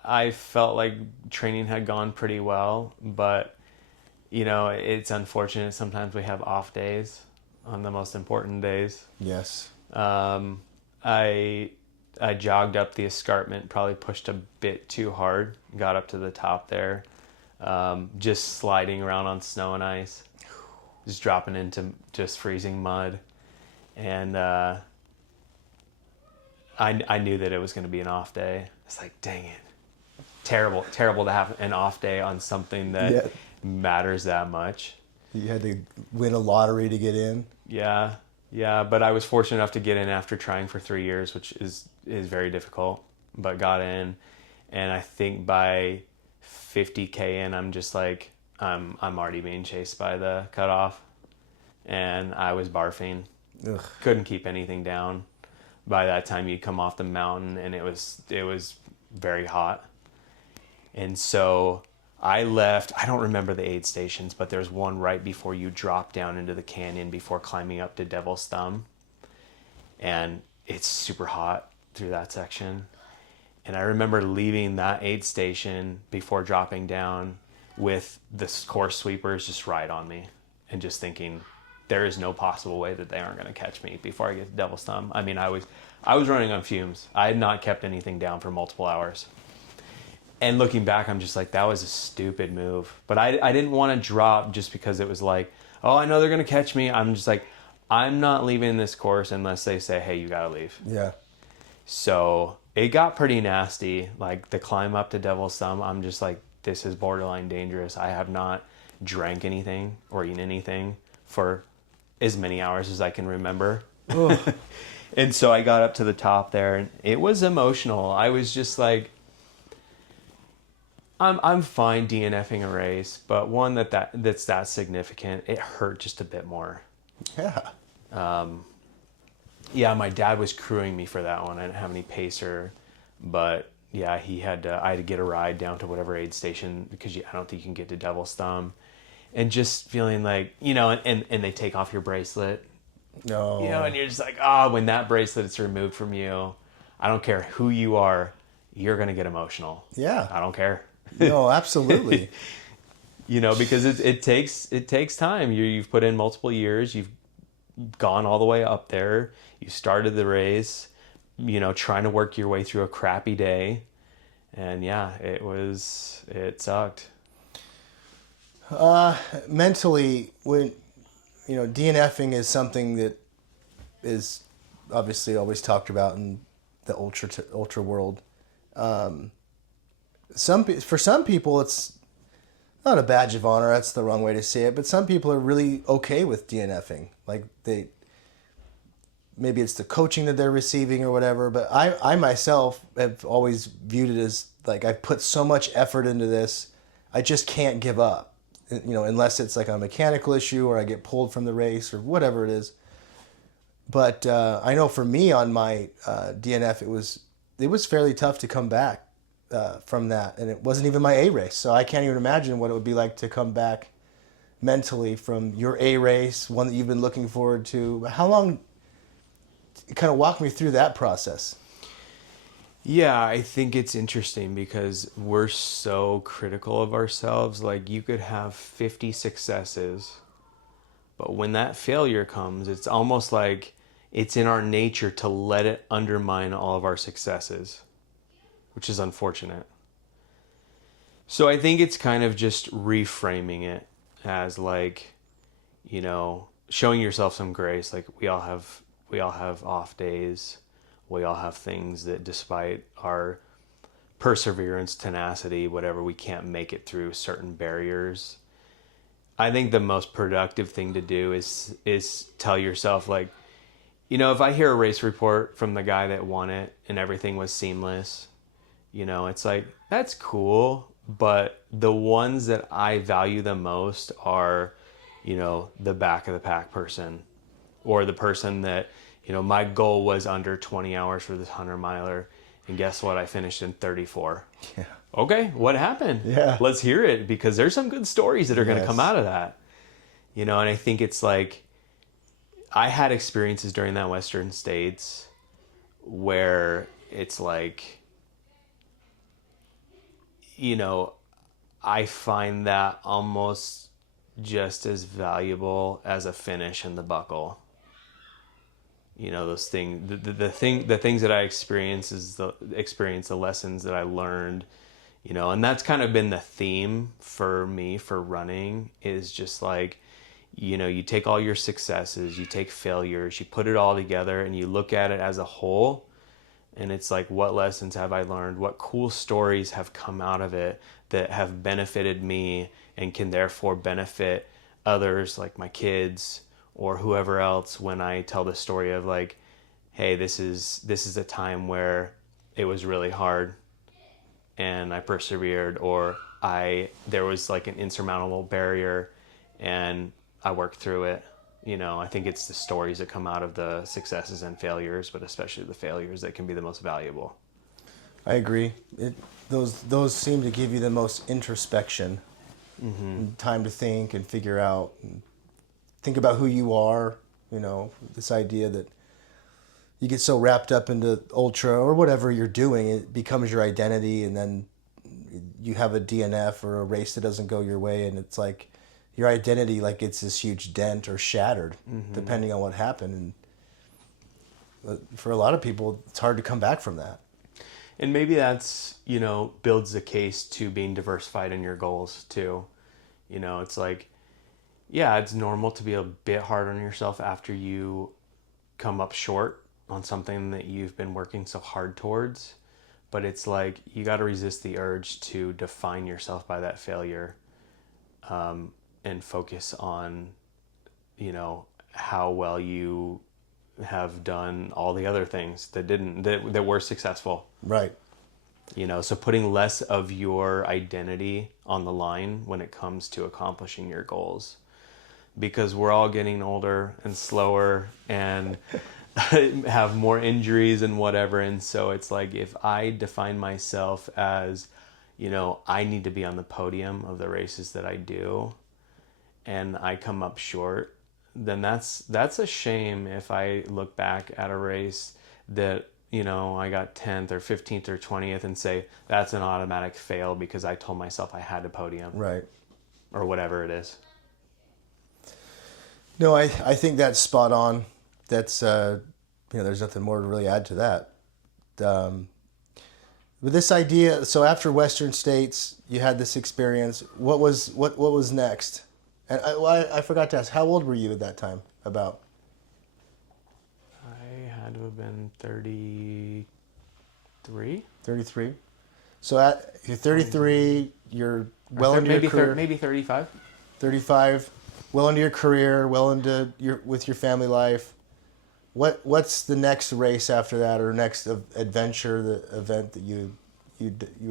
I felt like training had gone pretty well, but it's unfortunate. Sometimes we have off days on the most important days. Yes. I jogged up the escarpment, probably pushed a bit too hard, got up to the top there, just sliding around on snow and ice, just dropping into just freezing mud. And I knew that it was going to be an off day. It's like, dang it. Terrible to have an off day on something that matters that much. You had to win a lottery to get in. Yeah, but I was fortunate enough to get in after trying for 3 years, which is very difficult, but got in. And I think by 50K in, I'm just like, I'm already being chased by the cutoff, and I was barfing. Ugh. Couldn't keep anything down. By that time, you come off the mountain, and it was very hot. And so I left. I don't remember the aid stations, but there's one right before you drop down into the canyon before climbing up to Devil's Thumb. And it's super hot through that section. And I remember leaving that aid station before dropping down with the course sweepers just right on me, and just thinking, there is no possible way that they aren't going to catch me before I get to Devil's Thumb. I mean, I was running on fumes. I had not kept anything down for multiple hours. And looking back, I'm just like, that was a stupid move. But I didn't want to drop just because it was like, oh, I know they're going to catch me. I'm just like, I'm not leaving this course unless they say, hey, you got to leave. Yeah. So it got pretty nasty. Like the climb up to Devil's Thumb, I'm just like, this is borderline dangerous. I have not drank anything or eaten anything for as many hours as I can remember. And so I got up to the top there, and it was emotional. I was just like, I'm fine DNFing a race, but one that's that significant, it hurt just a bit more. Yeah. Yeah, my dad was crewing me for that one. I didn't have any pacer, but yeah, I had to get a ride down to whatever aid station because I don't think you can get to Devil's Thumb. And just feeling like, and they take off your bracelet. No. And you're just like, when that bracelet's removed from you, I don't care who you are, you're going to get emotional. Yeah. I don't care. No, absolutely. Because it takes time. You've put in multiple years. You've gone all the way up there. You started the race, trying to work your way through a crappy day. And yeah, it sucked. Mentally, when DNFing is something that is obviously always talked about in the ultra world. For some people, it's not a badge of honor. That's the wrong way to say it. But some people are really okay with DNFing. Like maybe it's the coaching that they're receiving or whatever. But I myself have always viewed it as like, I've put so much effort into this, I just can't give up. Unless it's like a mechanical issue or I get pulled from the race or whatever it is. But I know for me on my DNF, it was fairly tough to come back from that. And it wasn't even my A race. So I can't even imagine what it would be like to come back mentally from your A race, one that you've been looking forward to. How long, kind of walk me through that process. Yeah, I think it's interesting because we're so critical of ourselves. Like, you could have 50 successes, but when that failure comes, it's almost like it's in our nature to let it undermine all of our successes, which is unfortunate. So I think it's kind of just reframing it as like, showing yourself some grace. Like, we all have off days. We all have things that, despite our perseverance, tenacity, whatever, we can't make it through certain barriers. I think the most productive thing to do is tell yourself, like, if I hear a race report from the guy that won it and everything was seamless, it's like, that's cool. But the ones that I value the most are, the back of the pack person, or the person that, my goal was under 20 hours for this 100-miler. And guess what? I finished in 34. Yeah. Okay, what happened? Yeah. Let's hear it, because there's some good stories that are going to come Yes. out of that. And I think it's like, I had experiences during that Western States where it's like, I find that almost just as valuable as a finish in the buckle. Those things, the things that I experience is the lessons that I learned, and that's kind of been the theme for me for running, is just like, you take all your successes, you take failures, you put it all together and you look at it as a whole. And it's like, what lessons have I learned? What cool stories have come out of it that have benefited me and can therefore benefit others, like my kids or whoever else, when I tell the story of like, hey, this is a time where it was really hard and I persevered, or there was like an insurmountable barrier and I worked through it. I think it's the stories that come out of the successes and failures, but especially the failures, that can be the most valuable. I agree. Those seem to give you the most introspection, time to think and figure out, and think about who you are. This idea that you get so wrapped up into ultra or whatever you're doing, it becomes your identity, and then you have a DNF or a race that doesn't go your way, and it's like your identity like gets this huge dent or shattered, depending on what happened. And for a lot of people, it's hard to come back from that. And maybe that's, builds the case to being diversified in your goals too. It's like, yeah, it's normal to be a bit hard on yourself after you come up short on something that you've been working so hard towards. But it's like, you got to resist the urge to define yourself by that failure, and focus on, how well you have done all the other things that were successful. Right. So putting less of your identity on the line when it comes to accomplishing your goals, because we're all getting older and slower and have more injuries and whatever. And so it's like, if I define myself as, I need to be on the podium of the races that I do, and I come up short, then that's a shame if I look back at a race that, I got 10th or 15th or 20th and say, that's an automatic fail because I told myself I had a podium. Right. Or whatever it is. No, I think that's spot on. That's, there's nothing more to really add to that. With this idea, so after Western States, you had this experience. What was next? And I forgot to ask, how old were you at that time? About? I had to have been 33. 33. So you're 33. You're well into your career. Maybe 35. 35. Well into your career. Well into with your family life. What's the next race after that, or next adventure, the event that you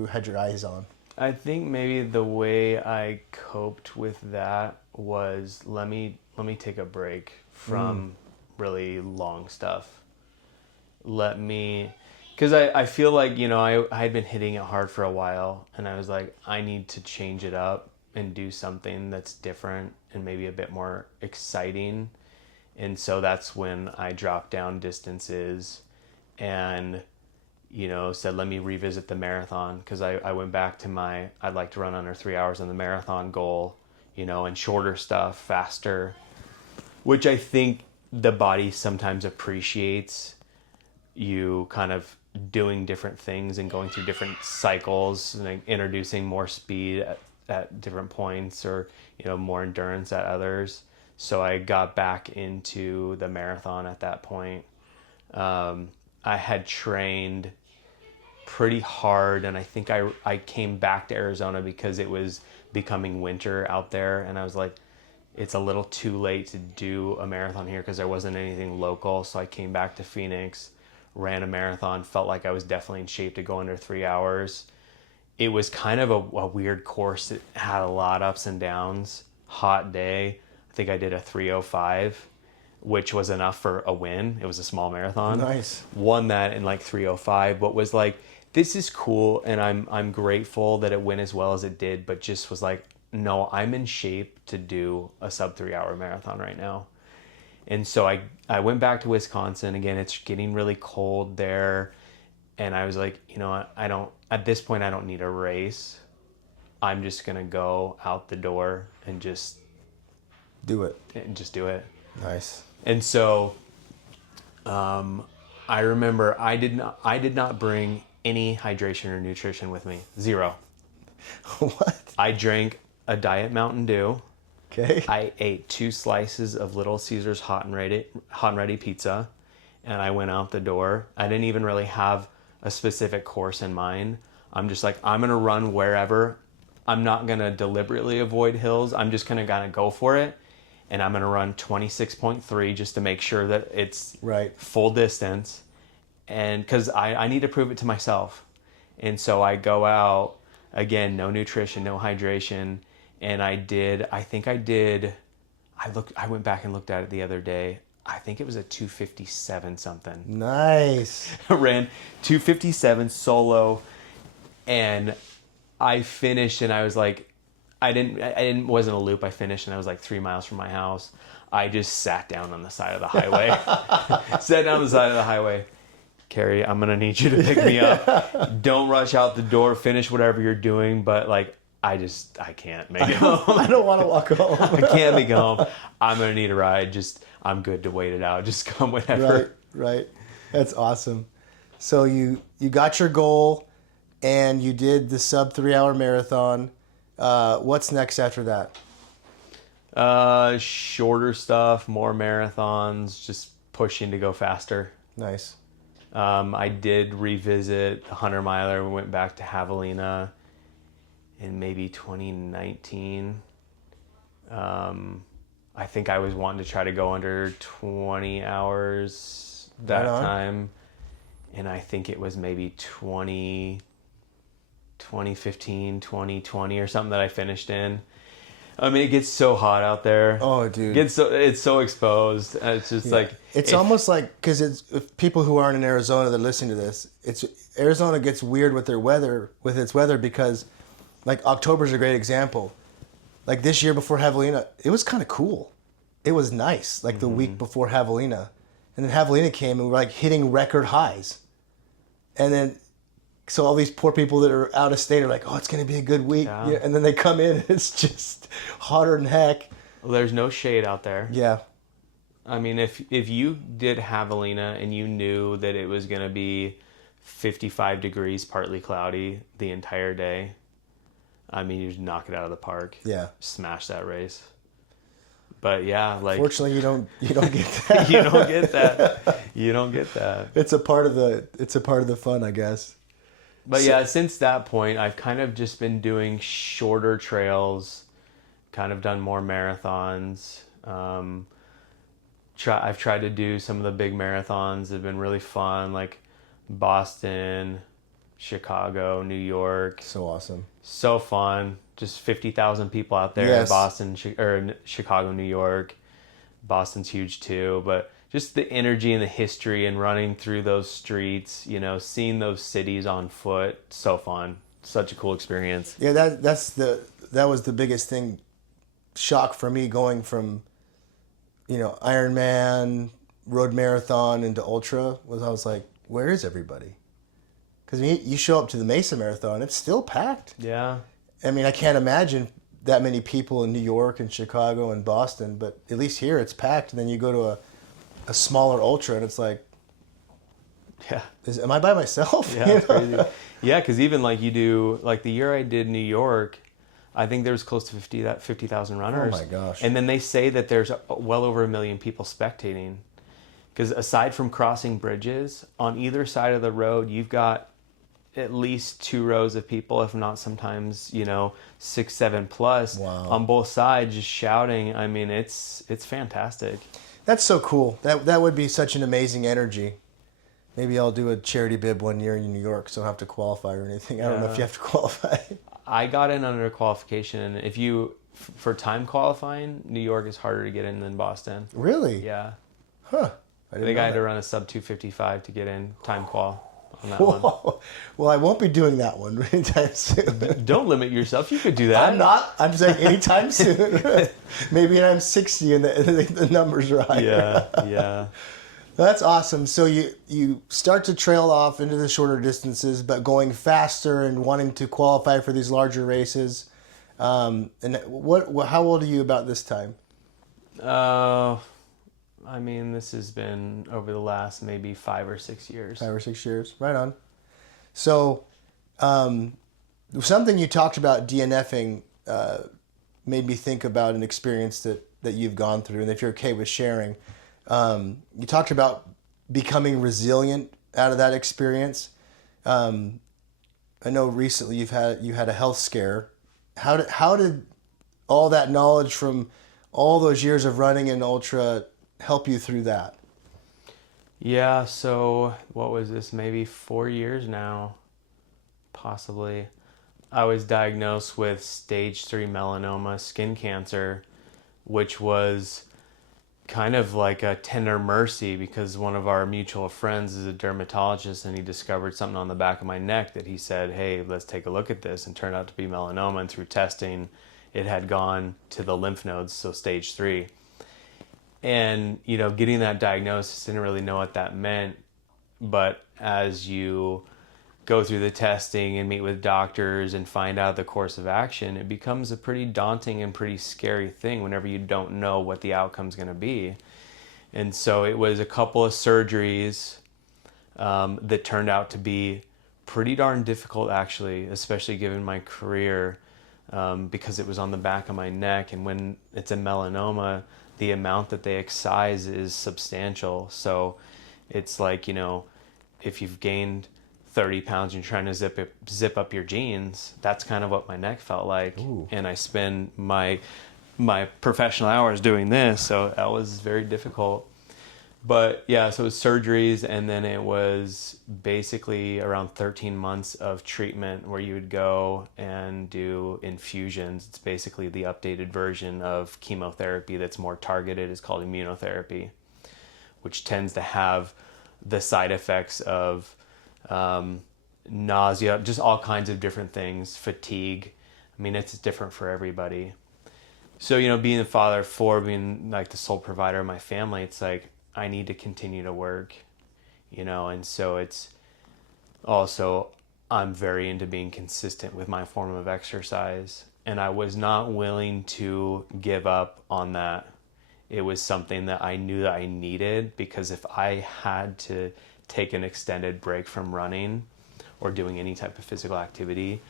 had your eyes on? I think maybe the way I coped with that was, let me take a break from really long stuff. Because I feel like, I had been hitting it hard for a while, and I was like, I need to change it up and do something that's different and maybe a bit more exciting. And so that's when I dropped down distances and, said, let me revisit the marathon, because I went back to I'd like to run under 3 hours on the marathon goal, and shorter stuff, faster, which I think the body sometimes appreciates, you kind of doing different things and going through different cycles and like introducing more speed at different points, or, more endurance at others. So I got back into the marathon at that point. I had trained pretty hard, and I think I came back to Arizona because it was becoming winter out there, and I was like, it's a little too late to do a marathon here because there wasn't anything local. So I came back to Phoenix, ran a marathon, felt like I was definitely in shape to go under 3 hours. It was kind of a weird course. It had a lot of ups and downs. Hot day. I think I did a 3:05, which was enough for a win. It was a small marathon. Nice. Won that in like 3:05, but was like, this is cool, and I'm grateful that it went as well as it did, but just was like, no, I'm in shape to do a sub 3 hour marathon right now. And so I went back to Wisconsin. Again, it's getting really cold there. And I was like, you know, at this point, I don't need a race. I'm just going to go out the door and just Do it. do it. Nice. And so, I remember I did not bring any hydration or nutrition with me. Zero. What? I drank a Diet Mountain Dew. Okay. I ate 2 slices of Little Caesars hot and ready pizza, and I went out the door. I didn't even really have a specific course in mind. I'm just like, I'm gonna run wherever. I'm not gonna deliberately avoid hills. I'm just gonna go for it, and I'm gonna run 26.3 just to make sure that it's Right. full distance, and because I need to prove it to myself. And so I go out again, no nutrition, no hydration. And I went back and looked at it the other day. I think it was a 2:57 something. Nice. I ran 2:57 solo, and I finished, and I was like, wasn't a loop. I finished, and I was like 3 miles from my house. I just sat down on the side of the highway. Sat down on the side of the highway. Carrie, I'm gonna need you to pick me up. Don't rush out the door. Finish whatever you're doing, but like, I can't make it home. I don't want to walk home. I can't make it home. I'm going to need a ride. I'm good to wait it out. Just come whenever. Right. That's awesome. So you got your goal and you did the sub 3 hour marathon. What's next after that? Shorter stuff, more marathons, just pushing to go faster. Nice. I did revisit the 100 miler. We went back to Javelina in maybe 2019. I think I was wanting to try to go under 20 hours that time. And I think it was maybe 2015, 2020 or something that I finished in. I mean, it gets so hot out there. Oh, dude. It's so exposed. It's just like... It's almost like, because if people who aren't in Arizona that are listening to this, Arizona gets weird with its weather because, like, October's a great example. Like, this year before Javelina, it was kind of cool. It was nice, like, the week before Javelina. And then Javelina came and we were, like, hitting record highs. And then... So all these poor people that are out of state are like, oh, it's going to be a good week. Yeah. Yeah. And then they come in and it's just hotter than heck. Well, there's no shade out there. Yeah. I mean, if you did Javelina and you knew that it was going to be 55 degrees, partly cloudy the entire day, I mean, you'd knock it out of the park. Yeah. Smash that race. But yeah, like... Fortunately, you don't get that. You don't get that. You don't get that. It's a part of the fun, I guess. But yeah, since that point, I've kind of just been doing shorter trails, kind of done more marathons. I've tried to do some of the big marathons that have been really fun, like Boston, Chicago, New York. So awesome. So fun. Just 50,000 people out there Yes. in Boston, or Chicago, New York. Boston's huge too, but just the energy and the history and running through those streets, you know, seeing those cities on foot, so fun. Such a cool experience. Yeah, that was the biggest thing, shock for me going from, you know, Ironman, road marathon into ultra, was I was like, where is everybody? Because you show up to the Mesa Marathon, it's still packed. Yeah. I mean, I can't imagine that many people in New York and Chicago and Boston, but at least here it's packed. And then you go to a smaller ultra and it's like, Yeah. am I by myself? Yeah, it's crazy. Yeah, because even like you do, like the year I did New York, I think there was close to 50,000 runners. Oh my gosh. And then they say that there's well over 1 million people spectating. Because aside from crossing bridges, on either side of the road, you've got at least 2 rows of people, if not sometimes, 6, 7 plus Wow. on both sides just shouting. I mean, it's fantastic. That's so cool. That would be such an amazing energy. Maybe I'll do a charity bib one year in New York, so I don't have to qualify or anything. I don't know if you have to qualify. I got in under qualification. If you, for time qualifying, New York is harder to get in than Boston. Really? Yeah. Huh. I The didn't guy know had to that. run a sub 255 to get in time qual on that one. Whoa. Well, I won't be doing that one anytime soon. Don't limit yourself. You could do that. I'm not. I'm saying anytime soon. Maybe when I'm 60 and the numbers are higher. Yeah. That's awesome. So you start to trail off into the shorter distances, but going faster and wanting to qualify for these larger races. And how old are you about this time? I mean, this has been over the last maybe 5 or 6 years. 5 or 6 years. Right on. So something you talked about DNFing made me think about an experience that you've gone through, and if you're okay with sharing. You talked about becoming resilient out of that experience. I know recently you had a health scare. How did all that knowledge from all those years of running an ultra help you through that? Yeah, so what was this? Maybe 4 years now, possibly. I was diagnosed with stage 3 melanoma skin cancer, which was kind of like a tender mercy because one of our mutual friends is a dermatologist and he discovered something on the back of my neck that he said, hey, let's take a look at this, and turned out to be melanoma, and through testing it had gone to the lymph nodes, so stage 3. And getting that diagnosis, didn't really know what that meant, but as you go through the testing and meet with doctors and find out the course of action, it becomes a pretty daunting and pretty scary thing whenever you don't know what the outcome's going to be. And so it was a couple of surgeries that turned out to be pretty darn difficult, actually, especially given my career, because it was on the back of my neck. And when it's a melanoma, the amount that they excise is substantial. So it's like, if you've gained 30 pounds and you're trying to zip up your jeans, that's kind of what my neck felt like. Ooh. And I spend my professional hours doing this, so that was very difficult. But yeah, so it was surgeries, and then it was basically around 13 months of treatment where you would go and do infusions. It's basically the updated version of chemotherapy that's more targeted. It's called immunotherapy, which tends to have the side effects of nausea, just all kinds of different things, fatigue. I mean, it's different for everybody. So, being the father of 4, being like the sole provider of my family, it's like I need to continue to work, and so it's also, I'm very into being consistent with my form of exercise, and I was not willing to give up on that. It was something that I knew that I needed, because if I had to take an extended break from running or doing any type of physical activity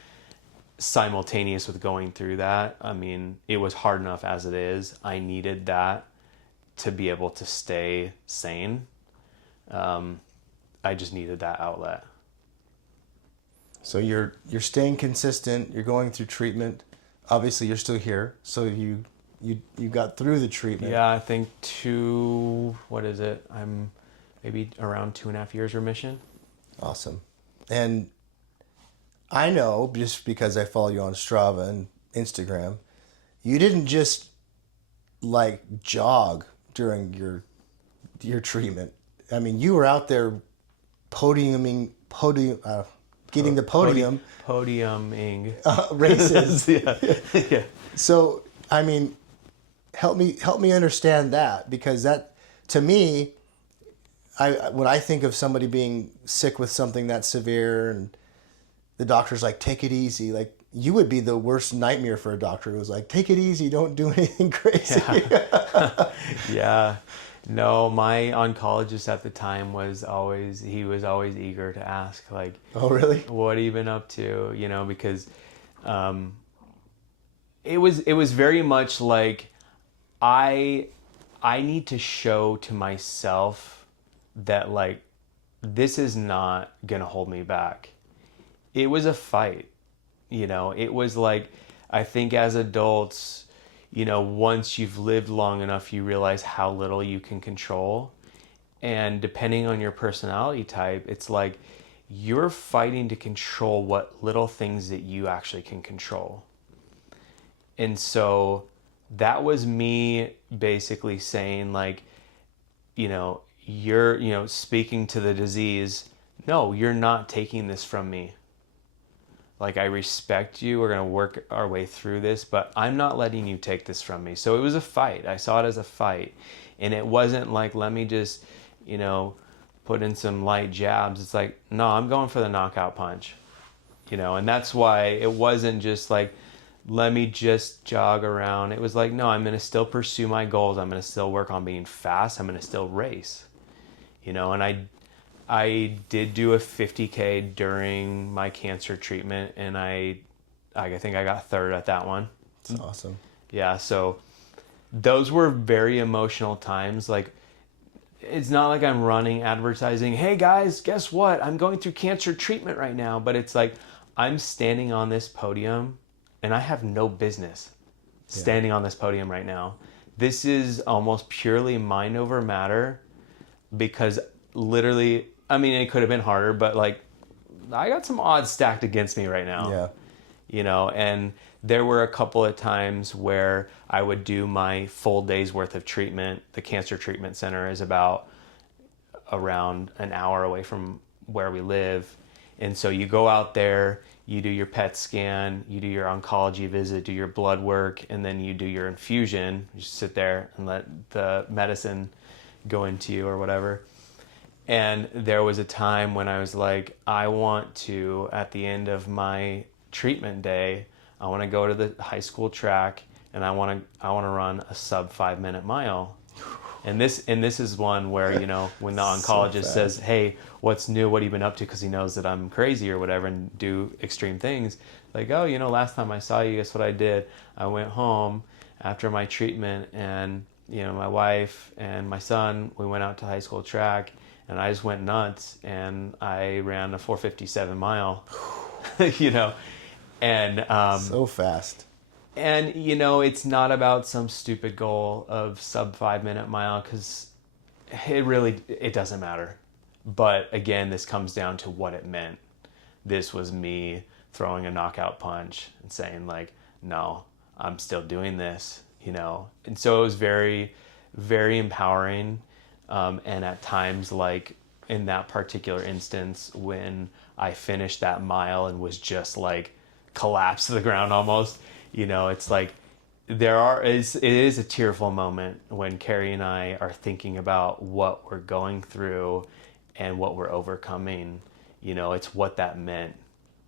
simultaneous with going through that, I mean, it was hard enough as it is. I needed that to be able to stay sane. I just needed that outlet. So you're staying consistent, you're going through treatment. Obviously you're still here, so you got through the treatment. Yeah, I think I'm maybe around 2.5 years remission. Awesome. And I know, just because I follow you on Strava and Instagram, you didn't just jog during your treatment. I mean, you were out there getting the podiuming races. Yeah. So, I mean, help me understand that, because that, to me, when I think of somebody being sick with something that severe and the doctor's like, take it easy, like, you would be the worst nightmare for a doctor who was like, take it easy, don't do anything crazy. Yeah. No, my oncologist at the time was always eager to ask, like, oh, really? What have you been up to? Because it was very much like I need to show to myself that, like, this is not gonna hold me back. it was a fight. You know, it was like, I think as adults, you know, once you've lived long enough, you realize how little you can control. And depending on your personality type, it's like you're fighting to control what little things that you actually can control. And so that was me basically saying, like, you know, you're, you know, speaking to the disease, no, you're not taking this from me. Like, I respect you. We're going to work our way through this, but I'm not letting you take this from me. So it was a fight. I saw it as a fight. And it wasn't like, let me just, you know, put in some light jabs. It's like, no, I'm going for the knockout punch. You know, and that's why it wasn't just like, let me just jog around. It was like, no, I'm going to still pursue my goals. I'm going to still work on being fast. I'm going to still race. You know, and I did do a 50K during my cancer treatment, and I think I got third at that one. That's awesome. Yeah, so those were very emotional times. Like, it's not like I'm running advertising, hey guys, guess what? I'm going through cancer treatment right now. But it's like, I'm standing on this podium, and I have no business standing on this podium right now. This is almost purely mind over matter, because literally, I mean, it could have been harder, but like, I got some odds stacked against me right now. Yeah. You know, and there were a couple of times where I would do my full day's worth of treatment. The cancer treatment center is about around an hour away from where we live. And so you go out there, you do your PET scan, you do your oncology visit, do your blood work, and then you do your infusion. You just sit there and let the medicine go into you or whatever. And there was a time when I was like, I want to, at the end of my treatment day, I want to go to the high school track, and I want to run a sub 5-minute mile. And this is one where, you know, when the oncologist says, hey, what's new? What have you been up to? Because he knows that I'm crazy or whatever and do extreme things. Like, oh, you know, last time I saw you, guess what I did? I went home after my treatment, and, you know, my wife and my son, we went out to high school track, and I just went nuts, and I ran a 4:57 mile, you know, and So fast. and, you know, it's not about some stupid goal of sub 5-minute mile, because it doesn't matter. But again, this comes down to what it meant. This was me throwing a knockout punch and saying, like, no, I'm still doing this, you know. And so it was very, very empowering. And at times, like in that particular instance, when I finished that mile and was just like collapsed to the ground almost, you know, it's like it is a tearful moment when Carrie and I are thinking about what we're going through and what we're overcoming. You know, it's what that meant.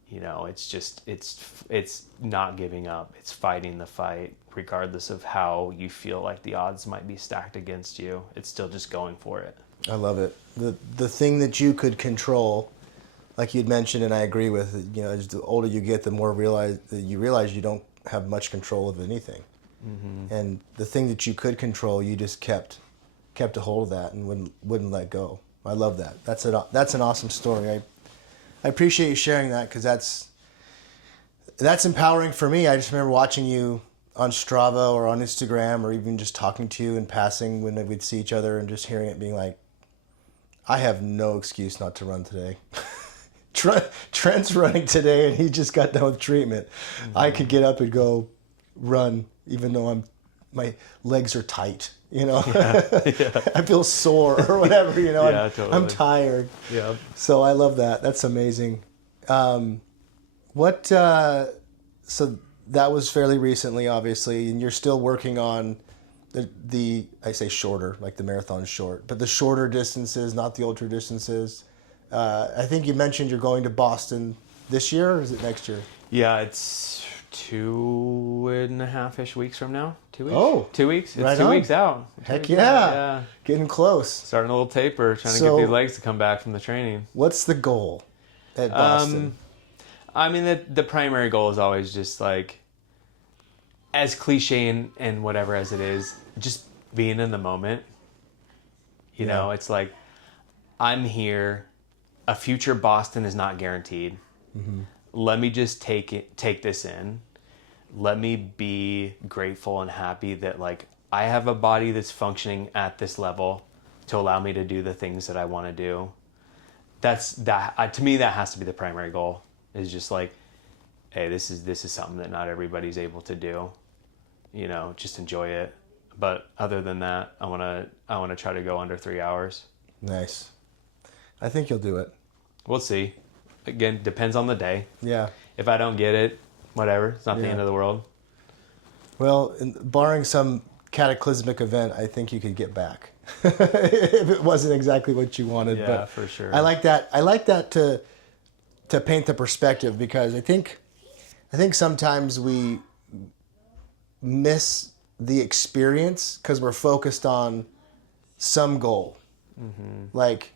You know, it's just, it's not giving up. It's fighting the fight, regardless of how you feel like the odds might be stacked against you. It's still just going for it. I love it. The thing that you could control, like you'd mentioned, and I agree with, you know, as the older you get, the more you realize you don't have much control of anything. Mm-hmm. And the thing that you could control, you just kept a hold of that and wouldn't let go. I love that. That's an awesome story. I appreciate you sharing that, because that's empowering for me. I just remember watching you on Strava or on Instagram, or even just talking to you in passing when we'd see each other, and just hearing it, being like, I have no excuse not to run today. Trent's running today, and he just got done with treatment. Mm-hmm. I could get up and go run, even though my legs are tight. You know, yeah. I feel sore or whatever, you know, yeah, totally. I'm tired. Yeah. So I love that. That's amazing. So that was fairly recently, obviously, and you're still working on the I say shorter, like the marathon's short, but the shorter distances, not the ultra distances. I think you mentioned you're going to Boston this year, or is it next year? Yeah, it's 2.5-ish weeks from now. 2 weeks? Oh. 2 weeks? It's right 2 on. weeks out. Heck yeah. Yeah. Getting close. Starting a little taper, trying to get these legs to come back from the training. What's the goal at Boston? I mean, the primary goal is always just like, as cliche and whatever as it is, just being in the moment. You know, it's like, I'm here. A future Boston is not guaranteed. Let me just take this in. Let me be grateful and happy that like I have a body that's functioning at this level to allow me to do the things that I want to do. To me, that has to be the primary goal, is just like, hey, this is something that not everybody's able to do, just enjoy it. But other than that, I want to try to go under 3 hours. Nice. I think you'll do it. We'll see. Again, depends on the day. Yeah. If I don't get it, whatever. It's not the end of the world. Well, barring some cataclysmic event, I think you could get back if it wasn't exactly what you wanted. Yeah, but for sure. I like that. I like that to paint the perspective, because I think sometimes we miss the experience because we're focused on some goal. Like,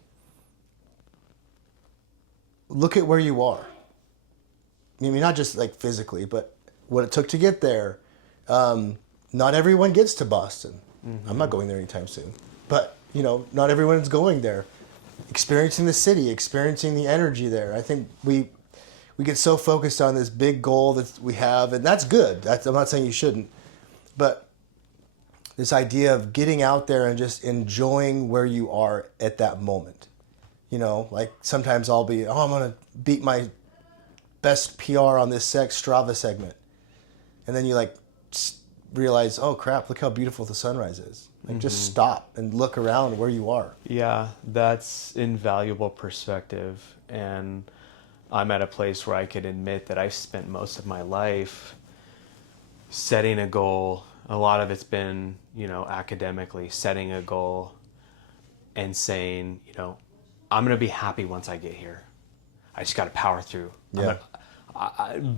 look at where you are. I mean, not just like physically, but what it took to get there. Not everyone gets to Boston. I'm not going there anytime soon. But, not everyone's going there. Experiencing the city, experiencing the energy there. I think we get so focused on this big goal that we have, and that's good. I'm not saying you shouldn't. But this idea of getting out there and just enjoying where you are at that moment. Like sometimes I'll be, I'm going to beat my best PR on this Strava segment. And then you like realize, oh crap, look how beautiful the sunrise is. Like just stop and look around where you are. Yeah, that's invaluable perspective. And I'm at a place where I could admit that I've spent most of my life setting a goal. A lot of it's been, academically setting a goal and saying, I'm going to be happy once I get here. I just got to power through. Yeah.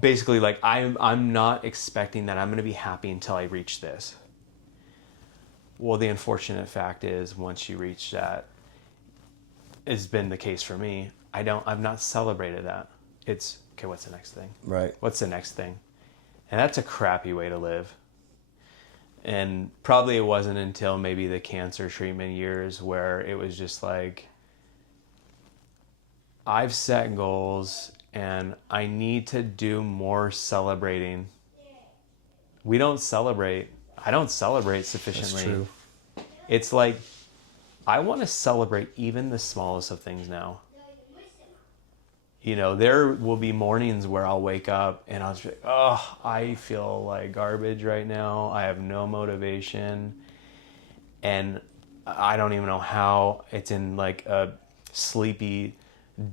Basically, like I'm not expecting that I'm going to be happy until I reach this. Well, the unfortunate fact is, once you reach that, has been the case for me. I've not celebrated that. It's okay. What's the next thing? Right. What's the next thing? And that's a crappy way to live. And probably it wasn't until maybe the cancer treatment years where it was just like, I've set goals and I need to do more celebrating. We don't celebrate. I don't celebrate sufficiently. That's true. It's like, I want to celebrate even the smallest of things now. There will be mornings where I'll wake up and I'll just be like, oh, I feel like garbage right now. I have no motivation. And I don't even know how. It's in like a sleepy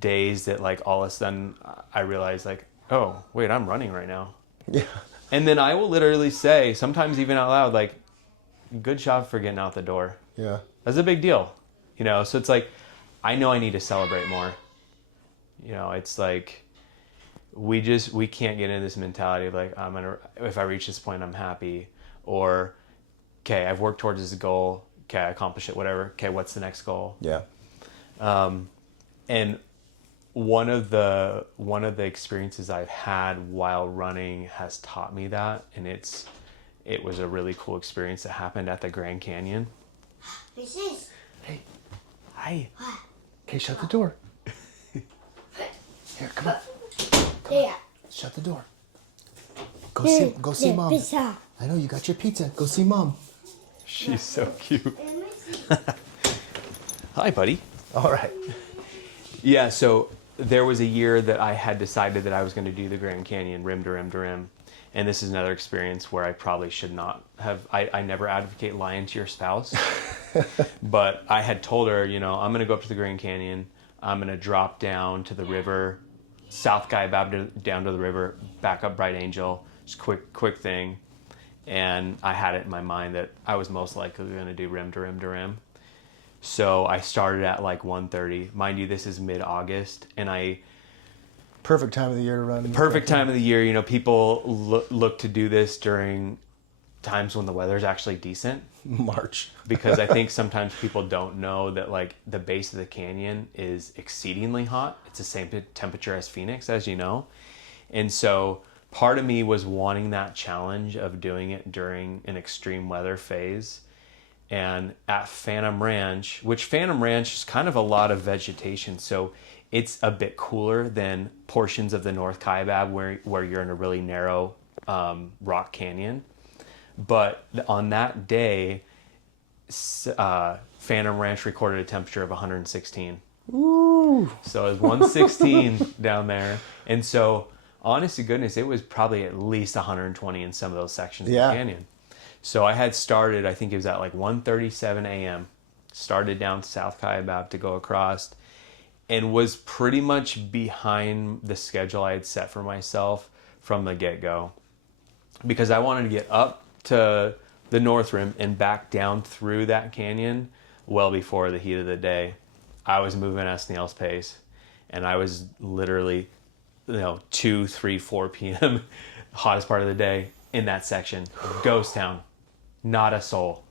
days that like all of a sudden I realize like, oh, wait, I'm running right now. Yeah. And then I will literally say, sometimes even out loud, like, good job for getting out the door. Yeah. That's a big deal. So it's like, I know I need to celebrate more. It's like, we can't get into this mentality of like, if I reach this point, I'm happy. Or, okay, I've worked towards this goal. Okay, I accomplished it, whatever. Okay, what's the next goal? Yeah. And one of the experiences I've had while running has taught me that. And it was a really cool experience that happened at the Grand Canyon. Hey. Hi. Okay, shut the door. Here, come on. Yeah. Shut the door. Go see mom. Pizza. I know you got your pizza. Go see mom. She's so cute. Hi, buddy. All right. Yeah, so there was a year that I had decided that I was going to do the Grand Canyon rim to rim to rim. And this is another experience where I probably should not have. I never advocate lying to your spouse. But I had told her, I'm going to go up to the Grand Canyon. I'm going to drop down to the river, South Guy down to the river, back up Bright Angel. Just quick thing. And I had it in my mind that I was most likely going to do rim to rim to rim. So I started at like 1:30. Mind you, this is mid-August. And Perfect time of the year to run. Perfect time of the year. People look to do this during times when the weather's actually decent. March. Because I think sometimes people don't know that like the base of the canyon is exceedingly hot. It's the same temperature as Phoenix, as you know. And so part of me was wanting that challenge of doing it during an extreme weather phase. And at Phantom Ranch, which Phantom Ranch is kind of a lot of vegetation. So it's a bit cooler than portions of the North Kaibab where you're in a really narrow rock canyon. But on that day, Phantom Ranch recorded a temperature of 116. Ooh. So it was 116 down there. And so, honest to goodness, it was probably at least 120 in some of those sections of the canyon. So I had started, I think it was at like 1:37 a.m., started down South Kaibab to go across, and was pretty much behind the schedule I had set for myself from the get-go. Because I wanted to get up to the North Rim and back down through that canyon well before the heat of the day. I was moving at a snail's pace, and I was literally, 2, 3, 4 p.m., hottest part of the day in that section. Ghost town. Not a soul.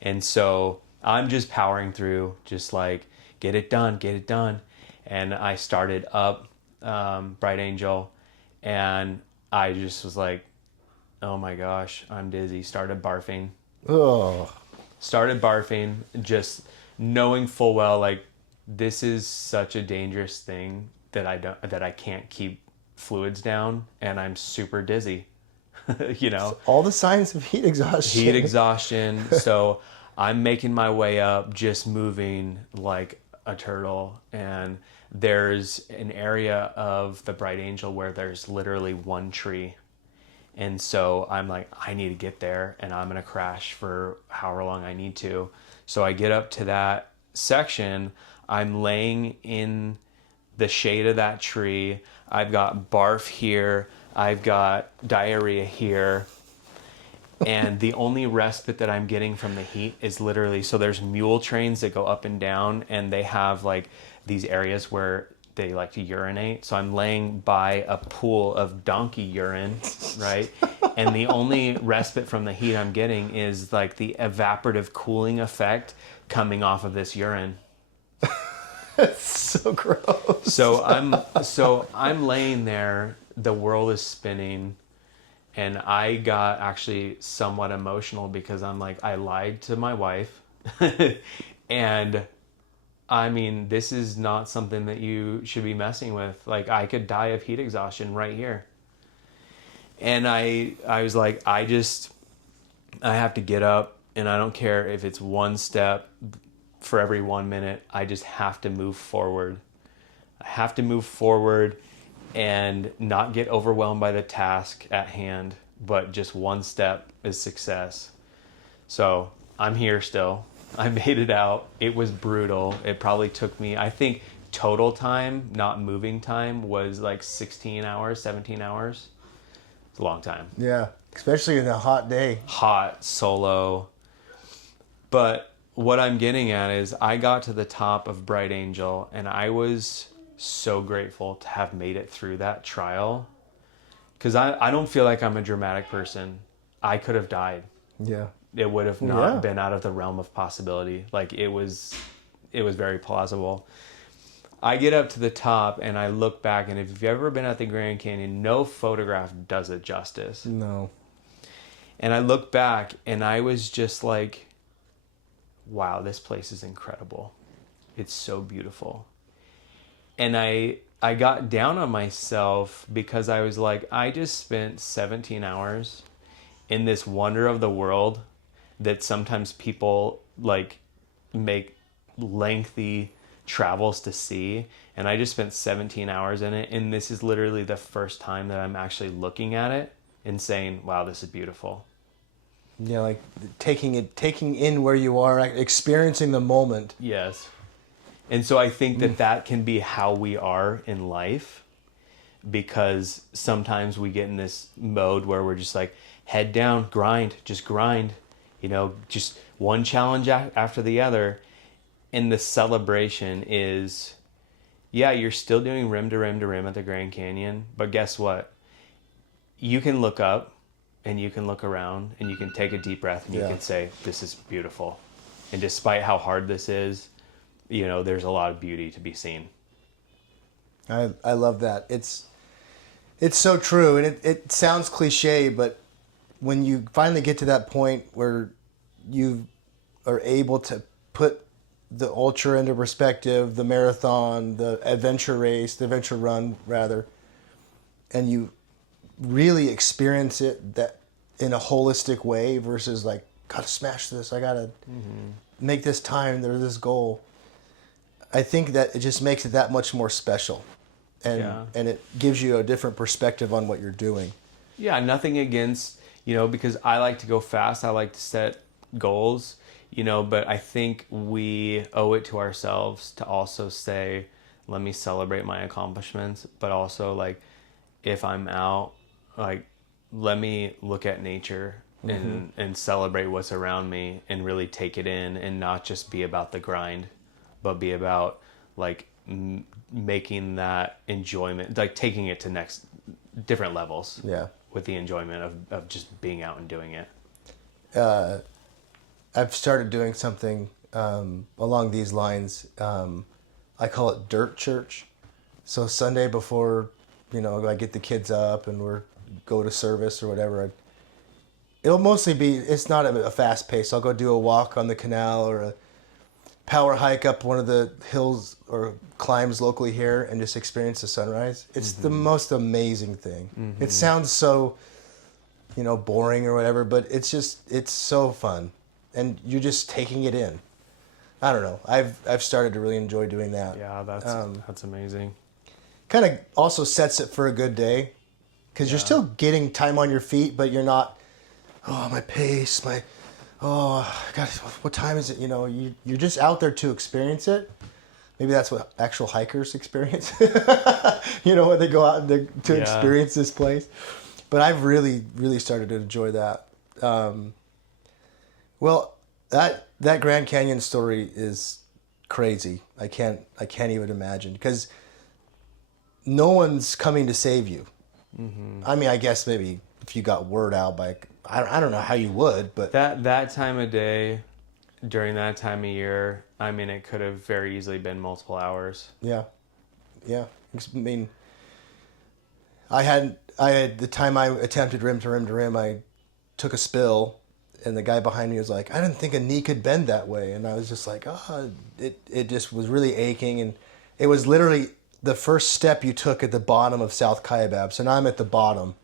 And so I'm just powering through, just like, get it done. And I started up Bright Angel, and I just was like, oh my gosh, I'm dizzy. Started barfing, just knowing full well, like, this is such a dangerous thing that I can't keep fluids down, and I'm super dizzy. All the signs of heat exhaustion. So I'm making my way up, just moving like a turtle. And there's an area of the Bright Angel where there's literally one tree. And so I'm like, I need to get there, and I'm going to crash for however long I need to. So I get up to that section. I'm laying in the shade of that tree. I've got barf here. I've got diarrhea here. And the only respite that I'm getting from the heat is literally, so there's mule trains that go up and down, and they have like these areas where they like to urinate. So I'm laying by a pool of donkey urine, right? And the only respite from the heat I'm getting is like the evaporative cooling effect coming off of this urine. It's so gross. So I'm laying there, the world is spinning, and I got actually somewhat emotional because I'm like, I lied to my wife. And I mean, this is not something that you should be messing with. Like, I could die of heat exhaustion right here. And I was like, I have to get up, and I don't care if it's one step for every 1 minute. I just have to move forward. I have to move forward and not get overwhelmed by the task at hand, but just one step is success. So I'm here still. I made it out. It was brutal. It probably took me, I think total time, not moving time, was like 16 hours, 17 hours. It's a long time. Yeah, especially in a hot day. Hot, solo. But what I'm getting at is I got to the top of Bright Angel, and I was so grateful to have made it through that trial, because I don't feel like I'm a dramatic person. I could have died. Yeah. It would have not been out of the realm of possibility. Like, it was very plausible. I get up to the top, and I look back, and if you've ever been at the Grand Canyon, no photograph does it justice. No. And I look back, and I was just like, wow, this place is incredible. It's so beautiful. And I got down on myself because I was like, I just spent 17 hours in this wonder of the world that sometimes people like make lengthy travels to see. And I just spent 17 hours in it. And this is literally the first time that I'm actually looking at it and saying, wow, this is beautiful. Yeah, like taking in where you are, experiencing the moment. Yes. And so I think that can be how we are in life, because sometimes we get in this mode where we're just like, head down, grind, just one challenge after the other. And the celebration is, yeah, you're still doing rim to rim to rim at the Grand Canyon, but guess what? You can look up, and you can look around, and you can take a deep breath, and you can say, this is beautiful. And despite how hard this is, there's a lot of beauty to be seen. I love that. It's so true, and it sounds cliche, but when you finally get to that point where you are able to put the ultra into perspective, the marathon, the adventure race, the adventure run rather, and you really experience it that in a holistic way versus like, gotta smash this, I gotta make this time, there's this goal. I think that it just makes it that much more special, and it gives you a different perspective on what you're doing. Yeah, nothing against, because I like to go fast. I like to set goals, but I think we owe it to ourselves to also say, let me celebrate my accomplishments, but also like if I'm out, like let me look at nature and celebrate what's around me and really take it in and not just be about the grind, but be about like making that enjoyment, like taking it to different levels. Yeah. With the enjoyment of just being out and doing it. I've started doing something along these lines. I call it Dirt Church. So Sunday before, I get the kids up and we're go to service or whatever. It'll mostly be, it's not a fast pace. I'll go do a walk on the canal or a power hike up one of the hills or climbs locally here and just experience the sunrise. It's the most amazing thing. It sounds so, boring or whatever, but it's so fun. And you're just taking it in. I don't know. I've started to really enjoy doing that. Yeah, that's amazing. Kind of also sets it for a good day because you're still getting time on your feet, but you're not, my pace, God, what time is it? You're just out there to experience it. Maybe that's what actual hikers experience. When they go out to experience this place. But I've really, really started to enjoy that. Well, that Grand Canyon story is crazy. I can't even imagine because no one's coming to save you. I mean, I guess maybe if you got word out by, I don't know how you would, but that time of day, during that time of year, I mean, it could have very easily been multiple hours. Yeah. I mean, I had the time I attempted rim to rim to rim, I took a spill, and the guy behind me was like, I didn't think a knee could bend that way, and I was just like, it just was really aching, and it was literally the first step you took at the bottom of South Kaibab, so now I'm at the bottom.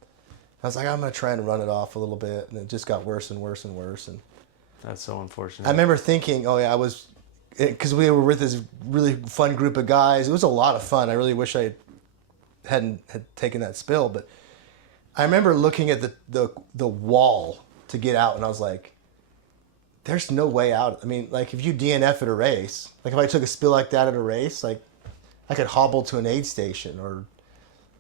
I was like, I'm going to try and run it off a little bit, and it just got worse and worse and worse, and that's so unfortunate. I remember thinking, because we were with this really fun group of guys. It was a lot of fun. I really wish I had taken that spill, but I remember looking at the wall to get out, and I was like, there's no way out. I mean, like if you DNF at a race, like if I took a spill like that at a race, like I could hobble to an aid station, or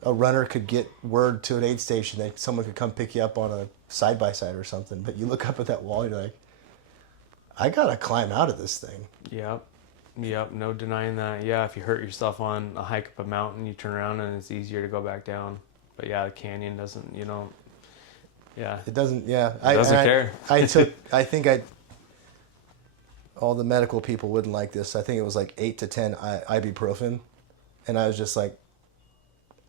a runner could get word to an aid station that someone could come pick you up on a side-by-side or something. But you look up at that wall and you're like, I gotta climb out of this thing. Yep, no denying that. Yeah, if you hurt yourself on a hike up a mountain, you turn around and it's easier to go back down. But yeah, the canyon doesn't, yeah. It doesn't, It doesn't care. All the medical people wouldn't like this. I think it was like 8 to 10 ibuprofen. And I was just like,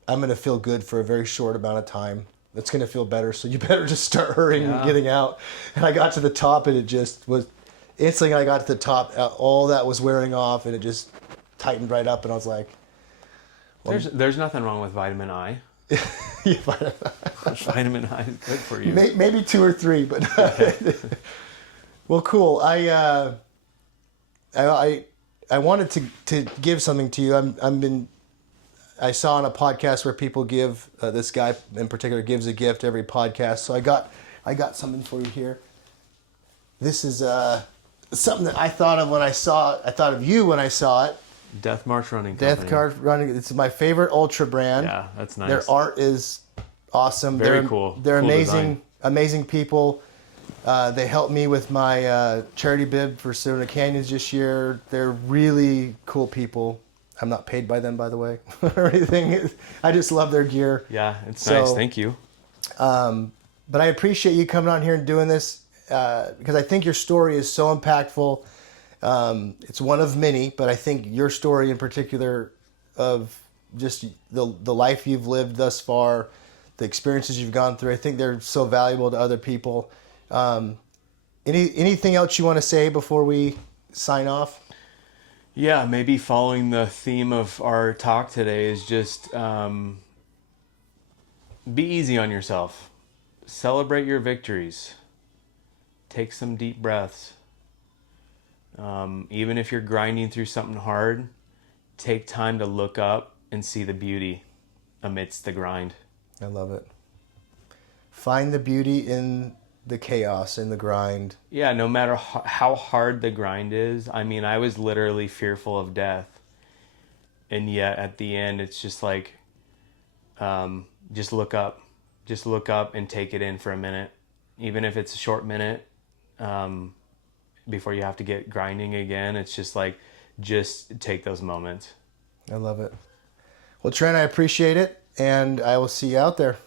I'm going to feel good for a very short amount of time. It's going to feel better. So you better just start hurrying and getting out. And I got to the top and it just was, instantly I got to the top, all that was wearing off and it just tightened right up. And I was like, well, there's nothing wrong with vitamin I. Vitamin I is good for you. Maybe 2 or 3, but well, cool. I wanted to give something to you. I saw on a podcast where people give, this guy in particular gives a gift every podcast. So I got something for you here. This is something that I thought of when I saw it. I thought of you when I saw it. Death March Running Company. Death March Running. It's my favorite ultra brand. Yeah, that's nice. Their art is awesome. Very cool. They're cool amazing, design. Amazing people. They helped me with my charity bib for Sonoma Canyons this year. They're really cool people. I'm not paid by them, by the way, or anything. I just love their gear. Yeah, it's nice. Thank you. But I appreciate you coming on here and doing this because I think your story is so impactful. It's one of many, but I think your story in particular of just the life you've lived thus far, the experiences you've gone through, I think they're so valuable to other people. Anything else you want to say before we sign off? Yeah, maybe following the theme of our talk today is just be easy on yourself. Celebrate your victories. Take some deep breaths. Even if you're grinding through something hard, take time to look up and see the beauty amidst the grind. I love it. Find the beauty in the chaos, in the grind. Yeah, no matter how hard the grind is. I mean, I was literally fearful of death. And yet at the end, it's just like, just look up. Just look up and take it in for a minute. Even if it's a short minute, before you have to get grinding again, it's just like, just take those moments. I love it. Well, Trent, I appreciate it, and I will see you out there.